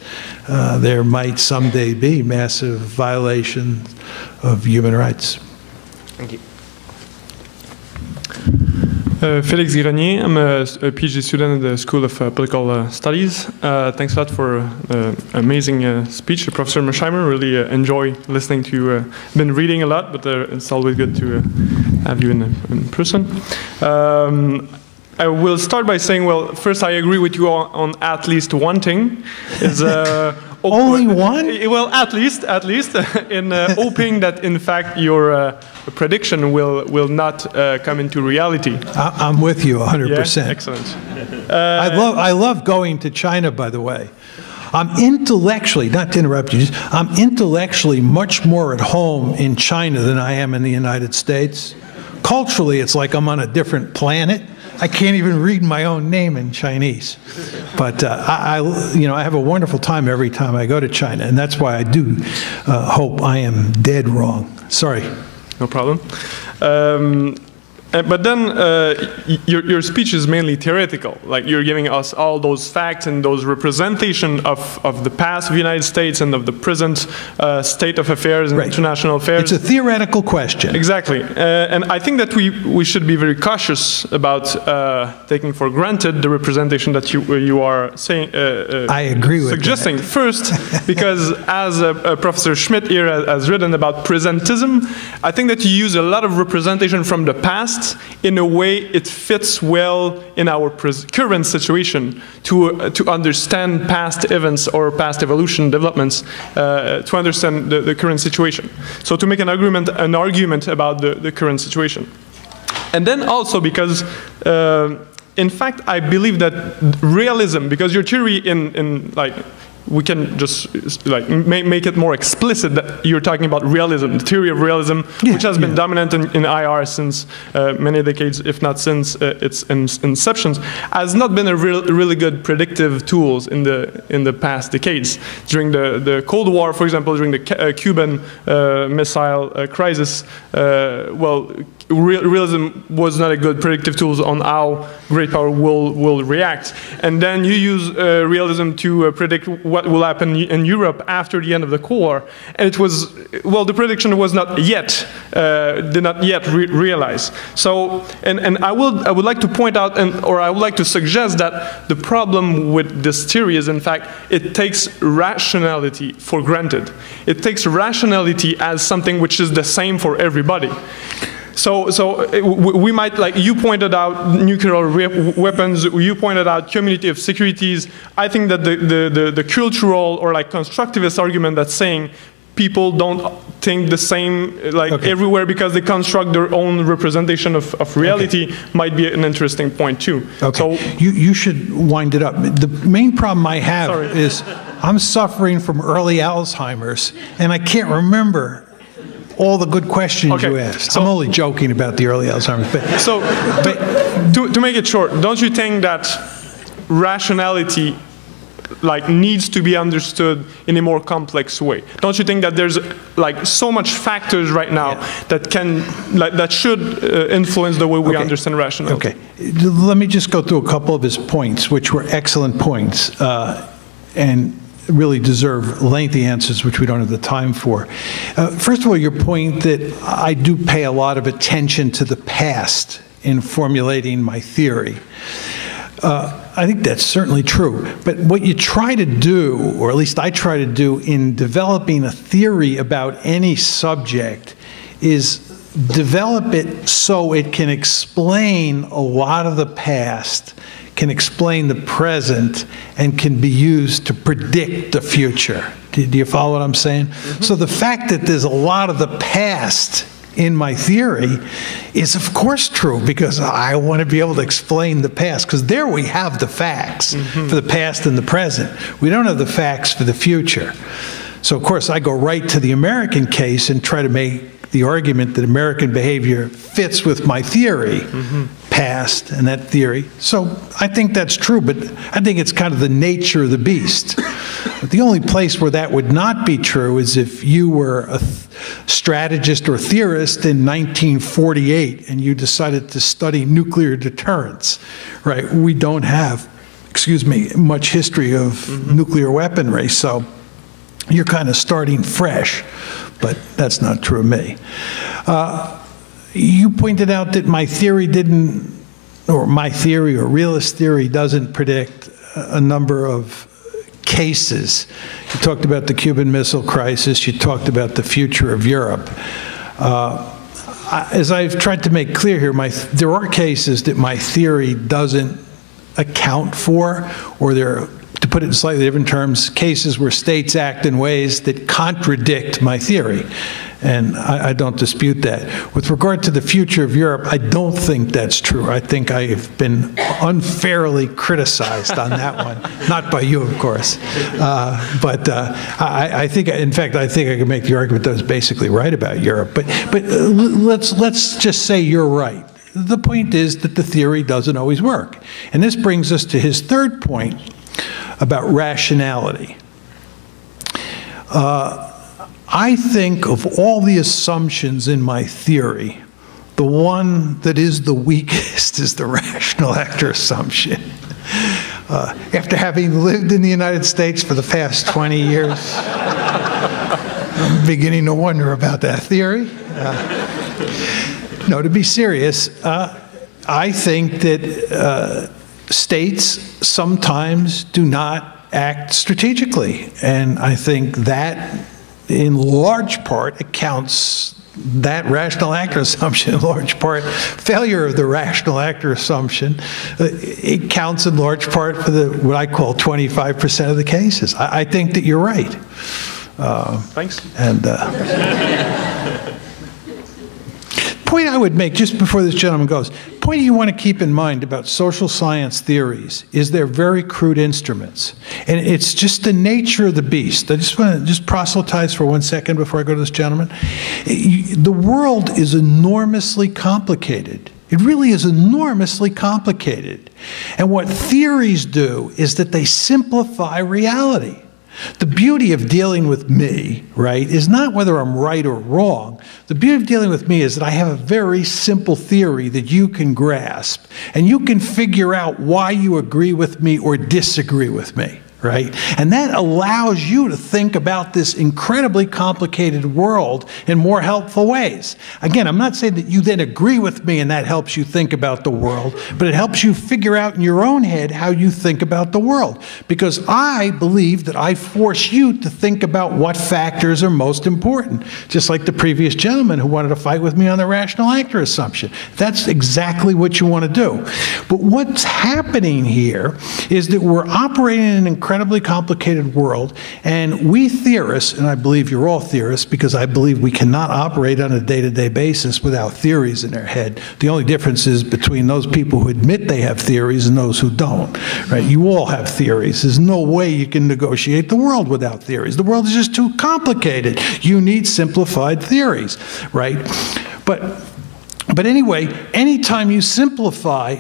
there might someday be massive violation of human rights. Thank you. Felix Grenier, I'm a PhD student at the School of Political Studies. Thanks a lot for an amazing speech, Professor Mearsheimer. Really enjoy listening to you. Been reading a lot, but it's always good to have you in person. I will start by saying, well, first I agree with you on at least one thing. Is only one? Well, at least, in hoping that in fact your prediction will not come into reality. I'm with you 100%. Yeah? Excellent. I love going to China, by the way. I'm intellectually, not to interrupt you, I'm intellectually much more at home in China than I am in the United States. Culturally, it's like I'm on a different planet. I can't even read my own name in Chinese. But I have a wonderful time every time I go to China, and that's why I do hope I am dead wrong. Sorry. No problem. But then your speech is mainly theoretical. Like you're giving us all those facts and those representation of the past of the United States and of the present state of affairs and international affairs. It's a theoretical question. Exactly. And I think that we should be very cautious about taking for granted the representation that you are saying. I agree with suggesting. that. First, because as Professor Schmidt here has written about presentism, I think that you use a lot of representation from the past. In a way, it fits well in our current situation to understand past events or past evolution developments, to understand the current situation. So to make an argument about the current situation. And then also because, in fact, I believe that realism, because your theory we can just like make it more explicit that you're talking about realism, the theory of realism, which has been dominant in IR since many decades, if not since its inception, has not been a really good predictive tools in the past decades. During the Cold War, for example, during the Cuban Missile Crisis, well, realism was not a good predictive tool on how great power will react. And then you use realism to predict what will happen in Europe after the end of the Cold War. And it was, well, the prediction was not yet, did not yet realize. So, and I would like to point out, or I would like to suggest that the problem with this theory is, in fact, it takes rationality for granted. It takes rationality as something which is the same for everybody. So we might, like you pointed out, nuclear weapons, you pointed out community of securities. I think that the cultural or like constructivist argument that's saying people don't think the same like everywhere because they construct their own representation of reality might be an interesting point too. Okay. So you should wind it up. The main problem I have is I'm suffering from early Alzheimer's and I can't remember all the good questions you asked. So, I'm only joking about the early Alzheimer's. But to make it short, don't you think that rationality like needs to be understood in a more complex way? Don't you think that there's like so much factors right now that can that should influence the way we understand rationality? Okay, let me just go through a couple of his points, which were excellent points, and really deserve lengthy answers, which we don't have the time for. First of all, your point that I do pay a lot of attention to the past in formulating my theory. I think that's certainly true. But what you try to do, or at least I try to do in developing a theory about any subject, is develop it so it can explain a lot of the past, can explain the present, and can be used to predict the future. Do you follow what I'm saying? So the fact that there's a lot of the past in my theory is of course true, because I want to be able to explain the past, because there we have the facts for the past and the present. We don't have the facts for the future. So of course I go right to the American case and try to make the argument that American behavior fits with my theory, past and that theory. So I think that's true, but I think it's kind of the nature of the beast. But the only place where that would not be true is if you were a strategist or theorist in 1948 and you decided to study nuclear deterrence, right? We don't have, excuse me, much history of nuclear weaponry, so you're kind of starting fresh. But that's not true of me. You pointed out that my theory didn't, or my theory or realist theory doesn't predict a number of cases. You talked about the Cuban Missile Crisis. You talked about the future of Europe. As I've tried to make clear here, there are cases that my theory doesn't account for, or they're, to put it in slightly different terms, cases where states act in ways that contradict my theory. And I don't dispute that. With regard to the future of Europe, I don't think that's true. I think I have been unfairly criticized on that one. Not by you, of course. But I think, in fact, I think I can make the argument that I was basically right about Europe. But let's just say you're right. The point is that the theory doesn't always work. And this brings us to his third point about rationality. I think of all the assumptions in my theory, the one that is the weakest is the rational actor assumption. After having lived in the United States for the past 20 years, I'm beginning to wonder about that theory. No, to be serious, I think that states sometimes do not act strategically, and I think that in large part accounts, that rational actor assumption in large part, failure of the rational actor assumption, it counts in large part for the, what I call 25% of the cases. I think that you're right. Thanks. And point I would make just before this gentleman goes, the point you want to keep in mind about social science theories is they're very crude instruments. And it's just the nature of the beast. I just want to just proselytize for 1 second before I go to this gentleman. The world is enormously complicated. It really is enormously complicated. And what theories do is that they simplify reality. The beauty of dealing with me, right, is not whether I'm right or wrong. The beauty of dealing with me is that I have a very simple theory that you can grasp, and you can figure out why you agree with me or disagree with me. Right? And that allows you to think about this incredibly complicated world in more helpful ways. Again, I'm not saying that you then agree with me and that helps you think about the world, but it helps you figure out in your own head how you think about the world. Because I believe that I force you to think about what factors are most important, just like the previous gentleman who wanted to fight with me on the rational actor assumption. That's exactly what you want to do. But what's happening here is that we're operating in an incredibly complicated world, and we theorists, and I believe you're all theorists because I believe we cannot operate on a day-to-day basis without theories in their head. The only difference is between those people who admit they have theories and those who don't, right? You all have theories. There's no way you can negotiate the world without theories. The world is just too complicated. You need simplified theories, right? But anyway, anytime you simplify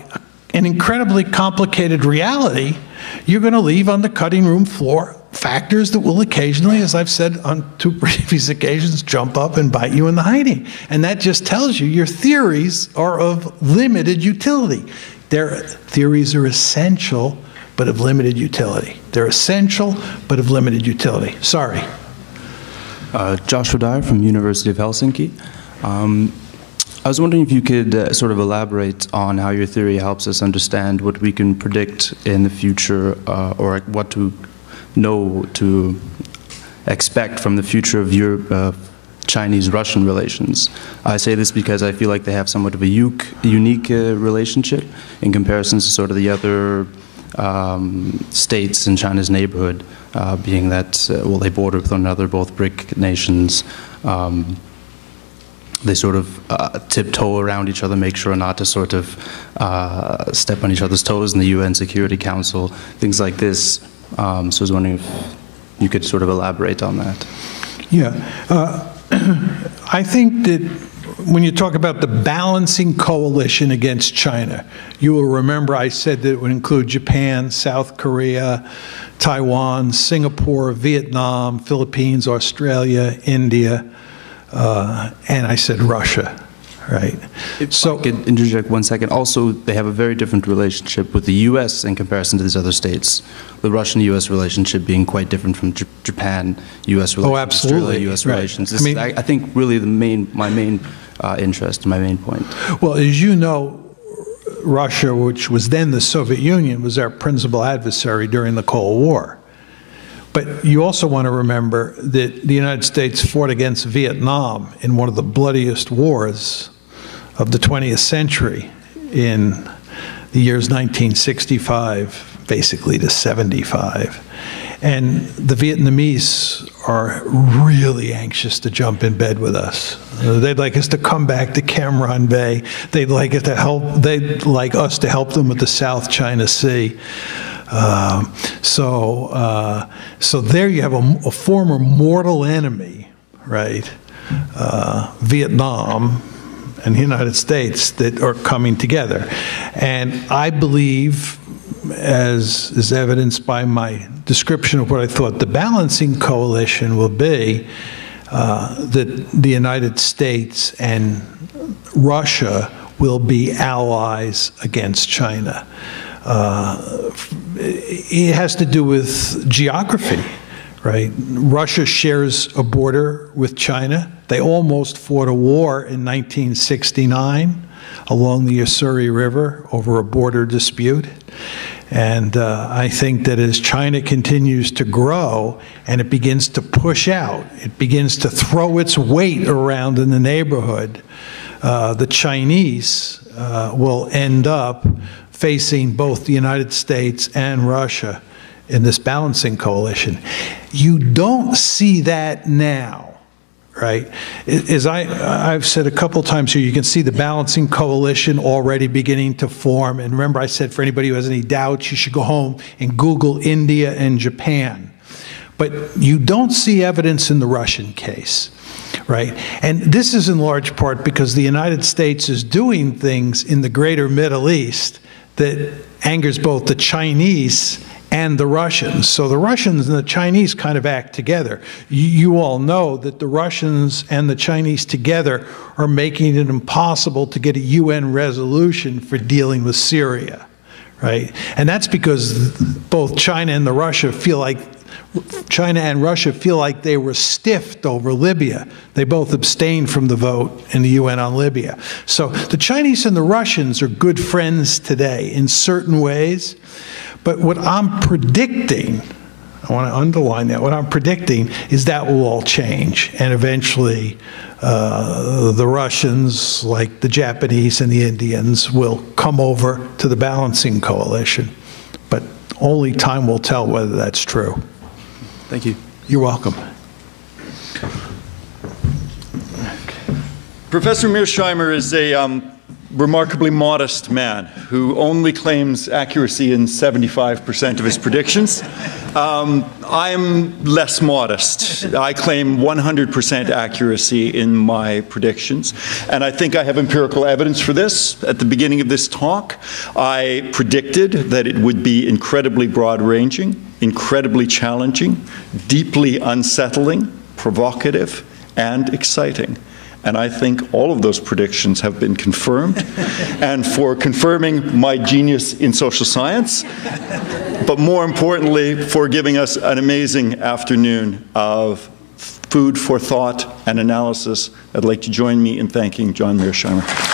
an incredibly complicated reality, you're going to leave on the cutting room floor factors that will occasionally, as I've said on 2 previous occasions, jump up and bite you in the hiding. And that just tells you your theories are of limited utility. Theories are essential, but of limited utility. They're essential, but of limited utility. Sorry. Joshua Dyer from University of Helsinki. I was wondering if you could sort of elaborate on how your theory helps us understand what we can predict in the future, or what to know to expect from the future of Chinese-Russian relations. I say this because I feel like they have somewhat of a unique relationship in comparison to sort of the other states in China's neighborhood, being that, well, they border with one another, both BRIC nations. They sort of tiptoe around each other, make sure not to sort of step on each other's toes in the UN Security Council, things like this. So I was wondering if you could sort of elaborate on that. Yeah. I think that when you talk about the balancing coalition against China, you will remember I said that it would include Japan, South Korea, Taiwan, Singapore, Vietnam, Philippines, Australia, India, and I said Russia, right? If I could interject 1 second. Also, they have a very different relationship with the U.S. in comparison to these other states. The Russian-U.S. relationship being quite different from Japan-U.S. relations, Australia-U.S. relations. This is, I think, really my main interest, my main point. Well, as you know, Russia, which was then the Soviet Union, was our principal adversary during the Cold War. But you also want to remember that the United States fought against Vietnam in one of the bloodiest wars of the 20th century in the years 1965, basically to 75. And the Vietnamese are really anxious to jump in bed with us. They'd like us to come back to Cam Ranh Bay. They'd like us to help them with the South China Sea. So there you have a former mortal enemy, right? Vietnam and the United States that are coming together. And I believe, as is evidenced by my description of what I thought the balancing coalition will be, that the United States and Russia will be allies against China. It has to do with geography, right? Russia shares a border with China. They almost fought a war in 1969 along the Ussuri River over a border dispute. And I think that as China continues to grow and it begins to push out, it begins to throw its weight around in the neighborhood, the Chinese will end up facing both the United States and Russia in this balancing coalition. You don't see that now, right? As I've said a couple times here, you can see the balancing coalition already beginning to form. And remember, I said for anybody who has any doubts, you should go home and Google India and Japan. But you don't see evidence in the Russian case, right? And this is in large part because the United States is doing things in the greater Middle East that angers both the Chinese and the Russians. So the Russians and the Chinese kind of act together. You all know that the Russians and the Chinese together are making it impossible to get a UN resolution for dealing with Syria, right? And that's because both China and Russia feel like they were stiffed over Libya. They both abstained from the vote in the UN on Libya. So the Chinese and the Russians are good friends today in certain ways. But what I'm predicting, I want to underline that, what I'm predicting is that will all change. And eventually the Russians, like the Japanese and the Indians, will come over to the balancing coalition. But only time will tell whether that's true. Thank you. You're welcome. Professor Mearsheimer is a remarkably modest man who only claims accuracy in 75% of his predictions. I'm less modest. I claim 100% accuracy in my predictions, and I think I have empirical evidence for this. At the beginning of this talk, I predicted that it would be incredibly broad-ranging, incredibly challenging, deeply unsettling, provocative, and exciting. And I think all of those predictions have been confirmed. And for confirming my genius in social science, but more importantly, for giving us an amazing afternoon of food for thought and analysis, I'd like to join me in thanking John Mearsheimer.